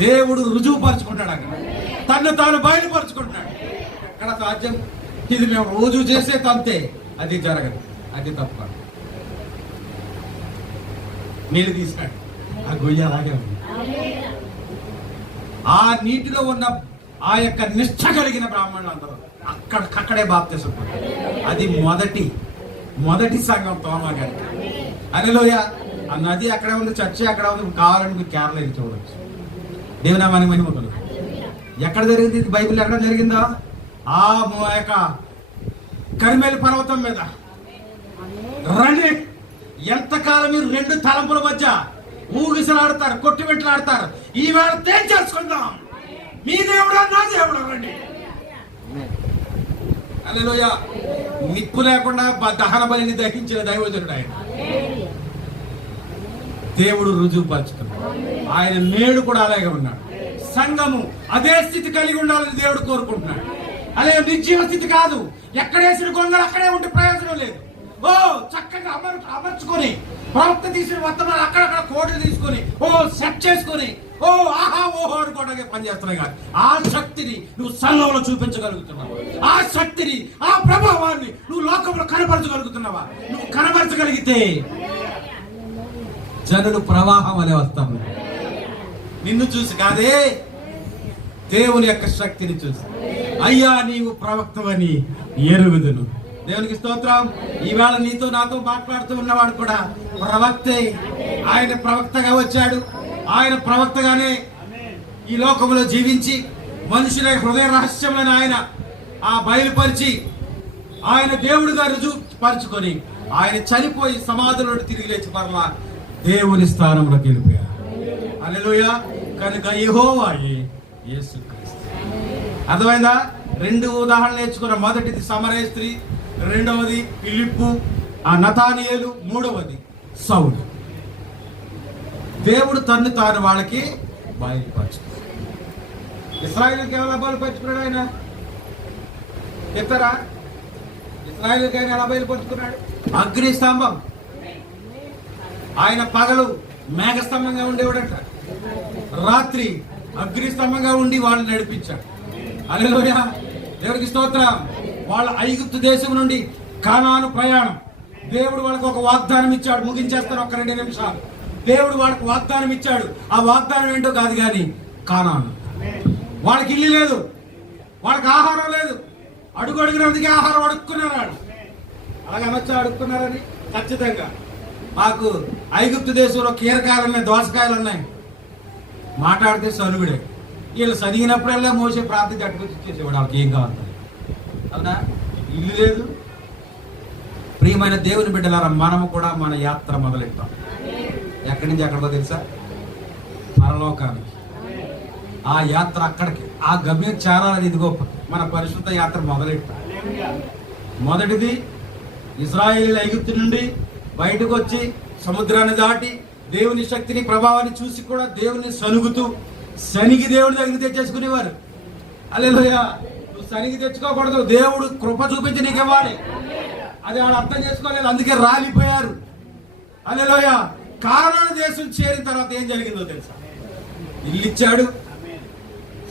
దేవుడు రుజువు పరుచుకుంటాడు, అక్కడ తను తాను బయలుపరుచుకుంటున్నాడు. ఎక్కడ సాధ్యం? ఇది మేము రోజు చేసే తంతే, అది జరగదు, అది తప్ప. నీళ్ళు తీసినాడు, ఆ గొయ్యి అలాగే ఉంది. ఆ నీటిలో ఉన్న ఆ యొక్క నిష్ఠ కలిగిన బ్రాహ్మణులు అందరూ అక్కడే బాప్తిసం పొందారు. అది మొదటి సంఘం తోమా గారి. హల్లెలూయా. ఆ నది అక్కడే ఉంది, చర్చి అక్కడ ఉంది. కావాలని మీరు కేరళ వెళ్ళి చూడవచ్చు. దేవునామాని మహిమలు. ఎక్కడ జరిగింది ఇది? బైబిల్ ఎక్కడ జరిగిందా? ఆ యొక్క కరిమేలి పర్వతం మీద. రండి, ఎంతకాలం మీరు 2 తలంపుల మధ్య ఊగిసలాడతారు, కొట్టుబెట్లాడతారు. ఈవేళ తేల్చేసుకుందాం, మీ దేవుడా నా దేవుడా, రండి. హల్లెలూయా. నిప్పు లేకుండా దహన బలిని దహించిన దైవజనుడు ఆయన. దేవుడు రుజువుపరుచుకున్నాడు. ఆయన నేడు కూడా అలాగే ఉన్నాడు. సంఘము అదే స్థితి కలిగి ఉండాలని దేవుడు కోరుకుంటున్నాడు. అదే నిర్జీవ స్థితి కాదు. ఎక్కడేసిన గొంగలు అక్కడే ఉంటే ప్రయోజనం లేదు. ఓ చక్కగా అమర్చుకొని ప్రవక్త తీసిన వర్తమానాలు అక్కడక్కడ కోటలు తీసుకొని సెట్ చేసుకొని ఆహా ఓహో అనుకోవడానికి పనిచేస్తున్నాయి. కాదు, ఆ శక్తిని నువ్వు సంఘంలో చూపించగలుగుతున్నావా? ఆ శక్తిని, ఆ ప్రభావాన్ని నువ్వు లోకంలో కనపరచగలుగుతున్నావా? నువ్వు కనపరచగలిగితే జనులు ప్రవాహం అనే వస్తాము. నిన్ను చూసి కాదే, దేవుని యొక్క శక్తిని చూసి అయ్యా నీవు ప్రవక్తవని ఎరుగుదును. దేవునికి స్తోత్రం. ఈవేళ నీతో నాతో మాట్లాడుతూ ఉన్నవాడు కూడా ప్రవక్తే. ఆయన ప్రవక్తగా వచ్చాడు. ఆయన ప్రవక్తగానే ఈ లోకంలో జీవించి మనుషుల హృదయ రహస్యములను ఆయన బయలుపరిచి ఆయన దేవుడిగా రుజువుపరుచుకొని ఆయన చనిపోయి సమాధిలో తిరిగి లేచి మరలా దేవుని స్థానంలోకి వెళ్ళిపోయారు. హల్లెలూయా. కనుక యెహోవాయే యేసుక్రీస్తు. అర్థమైందా? 2 ఉదాహరణలు నేర్చుకున్న. మొదటిది సమరయ స్త్రీ, రెండవది ఫిలిప్పు, నతానియేలు, మూడవది సౌలు. దేవుడు తన్ను తాను వాళ్ళకి బయలుపరుచుకున్నాడు. ఇశ్రాయేలుకి ఎలా బయలుపరుచుకున్నాడు? ఆయన చెప్తారా? ఇశ్రాయేలుకి ఆయన ఎలా బయలుపరుచుకున్నాడు? అగ్ని స్తంభం. ఆయన పగలు మేఘస్తంభంగా ఉండేవాడంట, రాత్రి అగ్ని స్తంభంగా ఉండి వాళ్ళని నడిపించాడు. హల్లెలూయా. దేవుడికి స్తోత్రం. వాళ్ళ ఐగుప్తు దేశం నుండి కానాను ప్రయాణం. దేవుడు వాళ్ళకి ఒక వాగ్దానం ఇచ్చాడు. ముగించేస్తాను ఒక 2 నిమిషాలు. దేవుడు వాళ్ళకి వాగ్దానం ఇచ్చాడు. ఆ వాగ్దానం ఏంటో కాదు కానీ కానాను. వాళ్ళకి ఇల్లు లేదు, వాళ్ళకి ఆహారం లేదు. అడుగు అడిగినందుకే ఆహారం అడుక్కున్నారు. అలాగే అనొచ్చా అడుక్కున్నారని? ఖచ్చితంగా. మాకు ఐగుప్తు దేశంలో కీరకాయలు ఉన్నాయి, దోసకాయలు ఉన్నాయి. మాట్లాడితే సనుగుడే. వీళ్ళు సనిగినప్పుడల్లా మోసే ప్రార్థన కట్టుకొచ్చి ఇచ్చేసేవాడు. వాళ్ళకి ఏం కావాలి? అవునా? ఇల్లు లేదు. ప్రియమైన దేవుని బిడ్డలారా, మనము కూడా మన యాత్ర మొదలెట్టాం. ఎక్కడి నుంచి ఎక్కడికో తెలుసా? పరలోకానికి. ఆ యాత్ర అక్కడికి, ఆ గమ్యం చేరాలని ఇదిగో మన పరిశుద్ధ యాత్ర మొదలెట్టాం. మొదటిది ఇశ్రాయేలు ఐగుప్తు నుండి బయటకు వచ్చి సముద్రాన్ని దాటి దేవుని శక్తిని ప్రభావాన్ని చూసి కూడా దేవుని సనుగుతూ శనికి దేవుడి దగ్గర తెచ్చేసుకునేవారు. హల్లెలూయా. నువ్వు శనికి తెచ్చుకోకూడదు, దేవుడు కృప చూపించి నీకు ఇవ్వాలి. అది వాళ్ళు అర్థం చేసుకోలేదు, అందుకే రాలిపోయారు. హల్లెలూయా. కానాను దేశం చేరిన తర్వాత ఏం జరిగిందో తెలుసా? ఇల్లు ఇచ్చాడు,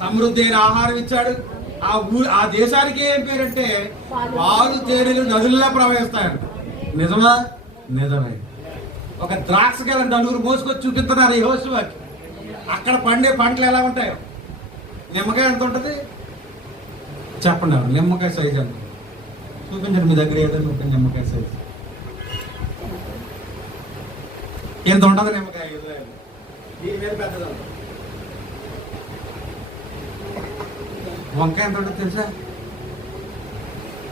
సమృద్ధి అయిన ఆహారం ఇచ్చాడు. ఆ దేశానికి ఏం పేరంటే పాలు తేనెలు నదుల్లో ప్రవహిస్తాయంట. నిజమా? నిజమే. ఒక ద్రాక్ష గల 4 మోసుకొచ్చి చూపిస్తున్నారు యెహోషువకి. అక్కడ పండే పంటలు ఎలా ఉంటాయో. నిమ్మకాయ ఎంత ఉంటుంది చెప్పండి? నిమ్మకాయ సైజు ఎంత చూపించండి. మీ దగ్గర ఏదైనా ఉంటుంది నిమ్మకాయ సైజు ఎంత ఉంటుంది? నిమ్మకాయ దీని మీద పెద్దది. వంకాయ ఎంత ఉంటుంది తెలుసా?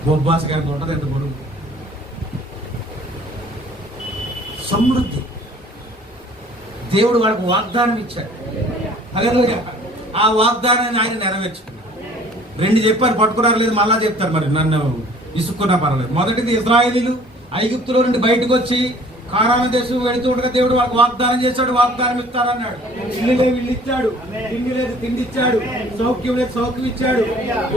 బొబ్బాసకాయ ఎంత ఉంటుంది? ఎంత పొడుగు. సమృద్ధి. దేవుడు వాళ్ళకు వాగ్దానం ఇచ్చాడు. హల్లెలూయా. ఆ వాగ్దానాన్ని ఆయన నెరవేర్చుకున్నాడు. 2 చెప్పారు, పట్టుకున్నారు లేదు, మళ్ళా చెప్తారు. మరి నన్ను ఇసుక్కున్నా పర్వాలేదు. మొదటిది ఇశ్రాయేలీలు ఐగుప్తులో నుండి బయటకు వచ్చి కానాను దేశం వెళుతూ ఉండగా దేవుడు వాళ్ళకి వాగ్దానం చేశాడు. వాగ్దానం ఇస్తానన్నాడు. ఇల్లు లేదు, ఇల్లు ఇచ్చాడు. తిండి లేదు, తిండి ఇచ్చాడు. సౌఖ్యం లేదు, సౌఖ్యం ఇచ్చాడు.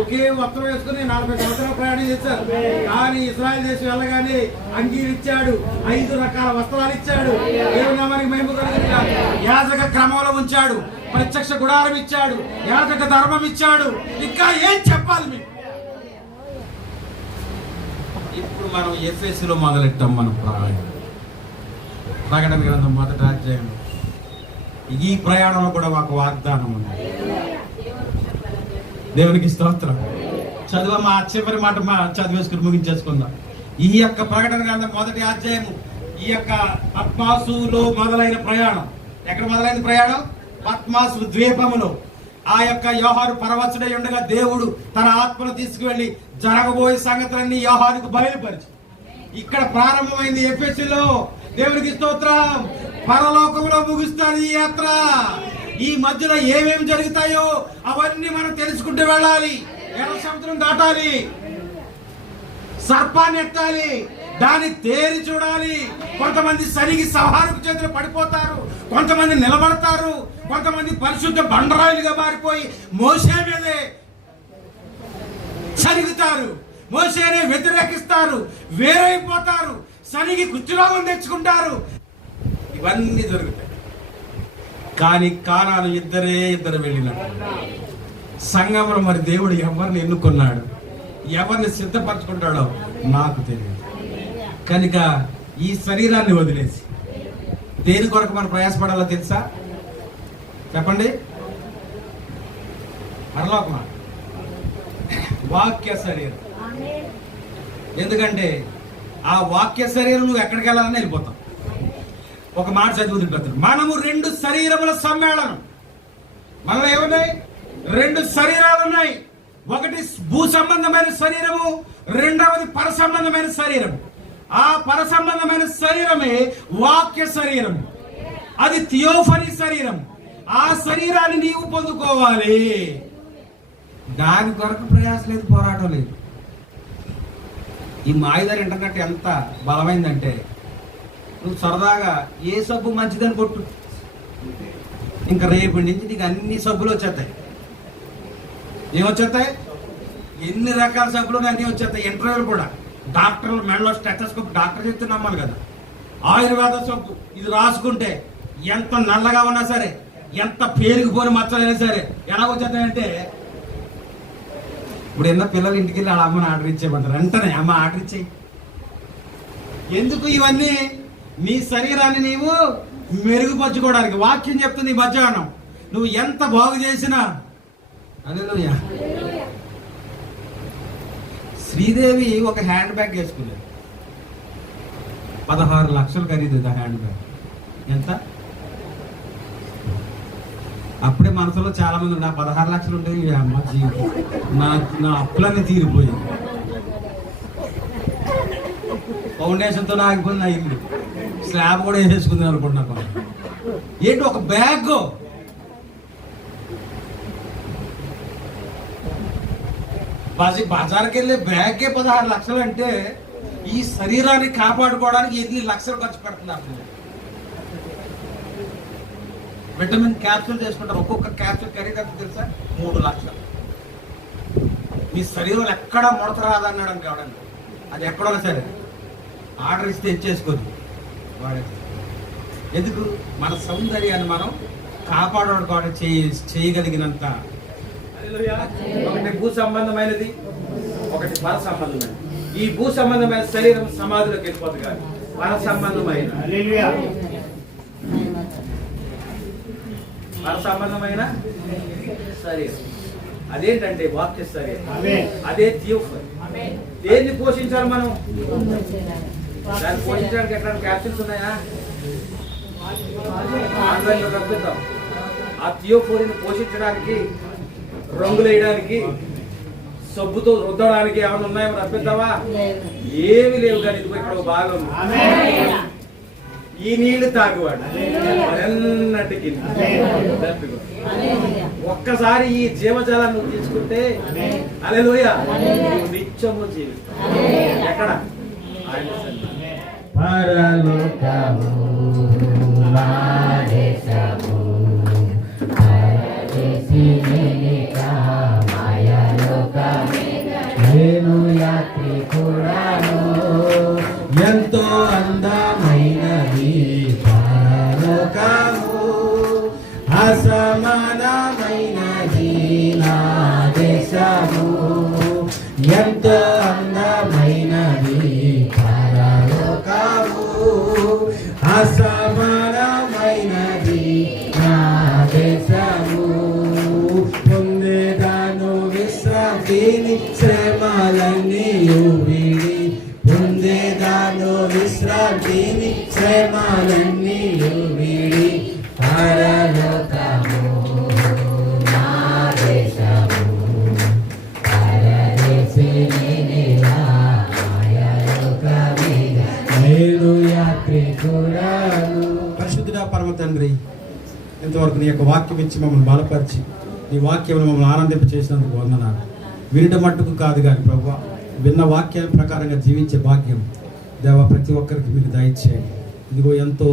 ఒకే వస్త్రం వేసుకుని 40 సంవత్సరాలు ప్రయాణం చేశారు. కానీ ఇశ్రాయేల్ దేశం వెళ్ళగానే అంగీలు ఇచ్చాడు, 5 రకాల వస్త్రాలు ఇచ్చాడు. దేవుని నామానికి మహిమ కలుగునుగాక. యాజక క్రమంలో ఉంచాడు, ప్రత్యక్ష గుడారం ఇచ్చాడు, యాజక ధర్మం ఇచ్చాడు. ఇంకా ఏం చెప్పాలి మీకు? ఇప్పుడు మనం ఎఫెసులో మొదలెట్టాం మన ప్రకటన గ్రంథం 1వ అధ్యాయం. ఈ ప్రయాణంలో కూడా ఒక వాగ్దానం ఉంది. దేవునికి స్తోత్రం. చదువమ్మా, చివరి మాట చదివేసుకుని ముగించేసుకుందాం. ఈ యొక్క ప్రకటన గ్రంథం 1వ అధ్యాయము ఈ యొక్క పద్మాసులో మొదలైన ప్రయాణం. ఎక్కడ మొదలైన ప్రయాణం? పద్మాసు ద్వీపములో. ఆ యొక్క యోహాను పరవశుడై ఉండగా దేవుడు తన ఆత్మను తీసుకువెళ్లి జరగబోయే సంగతులన్నీ యోహానుకు బయలుపరిచి ఇక్కడ ప్రారంభమైంది ఎఫెసులో. దేవునికి స్తోత్రం. పరలోకంలో ముగుస్తాను ఈ యాత్ర. ఈ మధ్యలో ఏమేమి జరుగుతాయో అవన్నీ మనం తెలుసుకుంటూ వెళ్ళాలి. ఎర్ర సముద్రం దాటాలి. సర్పాన్ని ఎత్తాలి, దాన్ని తేరి చూడాలి. కొంతమంది సరిగి సంహారపు చేతులు పడిపోతారు, కొంతమంది నిలబడతారు, కొంతమంది పరిశుద్ధ బండరాయిలుగా మారిపోయి మోషే మీదే సరుగుతారు, మోషేనే వ్యతిరేకిస్తారు, వేరైపోతారు, సరిగి కుష్ఠరోగం తెచ్చుకుంటారు. ఇవన్నీ జరుగుతాయి. కానీ కానాను ఇద్దరు వెళ్ళినారు. సంఘంలో మరి దేవుడు ఎవరిని ఎన్నుకున్నాడు, ఎవరిని సిద్ధపరచుకుంటాడో నాకు తెలియదు. కనుక ఈ శరీరాన్ని వదిలేసి దేని కొరకు మనం ప్రయాసపడాలో తెలుసా? చెప్పండి. పరలోకమా? వాక్య శరీరం. ఎందుకంటే ఆ వాక్య శరీరం నువ్వు ఎక్కడికి వెళ్ళాలని వెళ్ళిపోతావు. ఒక మాట చదువుతుంటారు, మనము 2 శరీరముల సమ్మేళనం. మనలో ఏమున్నాయి? 2 శరీరాలు ఉన్నాయి. ఒకటి భూ సంబంధమైన శరీరము, రెండవది పర సంబంధమైన శరీరం. ఆ పర సంబంధమైన శరీరమే వాక్య శరీరం. అది థియోఫనీ శరీరం. ఆ శరీరాన్ని నీవు పొందుకోవాలి. దాని కొరకు ప్రయాసం లేదు, పోరాటం లేదు. ఈ మాయదారి ఇంటర్నెట్ ఎంత బలమైందంటే నువ్వు సరదాగా ఏ సబ్బు మంచిదని కొట్టు, ఇంకా రేపటి నుంచి నీకు అన్ని సబ్బులు వచ్చేస్తాయి. ఏమొచ్చేస్తాయి? ఎన్ని రకాల సబ్బులు అన్నీ వచ్చేస్తాయి. ఇంటర్వ్యూలు కూడా డాక్టర్లు మెడలో స్టెథోస్కోప్, డాక్టర్ చెప్తే నమ్మాలి కదా. ఆయుర్వేద సబ్బు ఇది రాసుకుంటే ఎంత నల్లగా ఉన్నా సరే, ఎంత పేరుకుపోని మచ్చలైనా సరే ఎలా వచ్చేస్తాయంటే, ఇప్పుడు ఎన్నో పిల్లలు ఇంటికి వెళ్ళి వాళ్ళ అమ్మని ఆర్డర్ ఇచ్చేయమంటారు. వెంటనే అమ్మ ఆర్డర్ ఇచ్చేయి. ఎందుకు ఇవన్నీ? నీ శరీరాన్ని నీవు మెరుగుపరచుకోవడానికి. వాక్యం చెప్తుంది మధ్యాహ్నం నువ్వు ఎంత బాగు చేసినా. హల్లెలూయా. శ్రీదేవి ఒక హ్యాండ్ బ్యాగ్ వేసుకునేది, 16 లక్షలు ఖరీదు ఆ హ్యాండ్ బ్యాగ్. ఎంత? అప్పుడే మనసులో చాలా మంది నా 16 లక్షలు ఉంటే అమ్మ జీవితం నా అప్పులన్నీ తీరిపోయింది. ఫౌండేషన్తో ఆగిపోయింది నా ఇల్లు, స్లాబ్ కూడా వేసేసుకుంది అనుకుంటున్నా. ఏంటి ఒక బ్యాగ్? బజార్కి వెళ్ళే బ్యాగే 16 లక్షలు అంటే ఈ శరీరాన్ని కాపాడుకోవడానికి ఎన్ని లక్షలు ఖర్చు పెడుతున్నారు. విటమిన్ క్యాప్సూల్ చేసుకుంటారు. ఒక్కొక్క క్యాప్సూల్ ఖరీదు ఎంత తెలుసా? 3 లక్షలు. మీ శరీరం ఎక్కడా ముడత రాదన్నాడు అని కావడానికి, అది ఎక్కడో సరే ఆర్డర్ ఇస్తే ఇచ్చేసుకోదు వాడేది. ఎందుకు? మన సౌందర్యాన్ని మనం కాపాడుకోవడం చేయగలిగినంత. ఒకటి భూ సంబంధమైనది, ఒకటి పర సంబంధమైనది. ఈ భూ సంబంధమైన శరీరం సమాధిలోకి వెళ్ళిపోతుంది, కానీ పర సంబంధమైన శరీరం అదేంటంటే వాక్య శరీరం. అదే థియోఫనీ. దేన్ని పోషించాలి మనం? దాన్ని పోషించడానికి ఎట్లాంటి క్యాప్సూల్స్ ఉన్నాయా? ఆన్లైన్లో రప్పిద్దాం. ఆ థియోఫనీని పోషించడానికి, రంగులు వేయడానికి, సబ్బుతో రుద్దడానికి ఏమైనా ఉన్నాయో రప్పిద్దామా? ఏమి లేవు. కానీ ఇదిగో ఇక్కడ బాగా ఉంది. ఈ నీళ్లు తాగువాడు ఎన్నటికి. ఒక్కసారి ఈ జీవజాలాన్ని నువ్వు తీసుకుంటే హల్లెలూయా నిత్యము జీవితం. ఎక్కడ? పరలోకము నా దేశము, నేను యాత్రికుడను. ఎంతో అందమైనది పరలోకము, అసమానమైనది నా దేశము. ఎంతో అందమైనది పరలోకము, అసమానమైనది నా దేశము. పొందేదాను విశ్రాంతిని శ్రమలన్నీ విడి, పొందేదాను విశ్రాంతిని శ్రమలన్నీ విడి. పరలోకము నా దేశము, పరదేశిని నేను యాత్రికుడను. పరిశుద్ధుడా పరమ తండ్రి, ఇంతవరకు నీ యొక్క వాక్యం ఇచ్చి మమ్మల్ని బలపరిచి నీ వాక్యం మమ్మల్ని ఆనందింప చేసినందుకు వందనాలు. వినడం మట్టుకు కాదు కానీ ప్రభువా, విన్న వాక్యాల ప్రకారంగా జీవించే భాగ్యం దేవా ప్రతి ఒక్కరికి మీరు దయచేయండి. ఇదిగో ఎంతో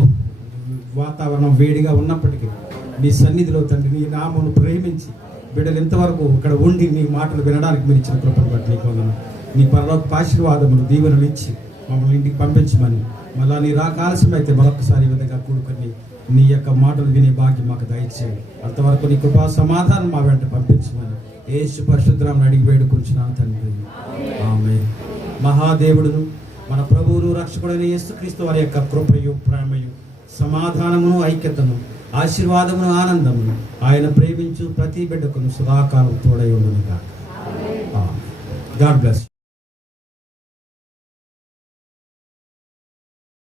వాతావరణం వేడిగా ఉన్నప్పటికీ మీ సన్నిధిలో తండ్రి నీ నామమును ప్రేమించి బిడ్డలు ఇంతవరకు ఇక్కడ ఉండి నీ మాటలు వినడానికి మీరు ఇచ్చిన కృపను బట్టి నీకు వందనాలు. నీ పరలోక ఆశీర్వాదములు దీవెనలు ఇచ్చి మమ్మల్ని ఇంటికి పంపించమని, మళ్ళీ నీ రాక ఆలస్యమైతే మరొకసారి ఈ విధంగా కూడుకొని నీ యొక్క మాటలు వినే భాగ్యం మాకు దయచేయండి. అంతవరకు నీ కృపా సమాధానం మా వెంట పంపించమని యేసు పరిశుద్ధనామమున అడిగి వేడుకొంచున్నాను తండ్రి. ఆమేన్. మహాదేవుడును మన ప్రభువును రక్షకుడైన యేసుక్రీస్తు వారి యొక్క కృపయు ప్రేమయు సమాధానమును ఐక్యతను ఆశీర్వాదమును ఆనందమును ఆయన ప్రేమించు ప్రతి బిడ్డకును సదాకాలం తోడై ఉండును గాక. God bless.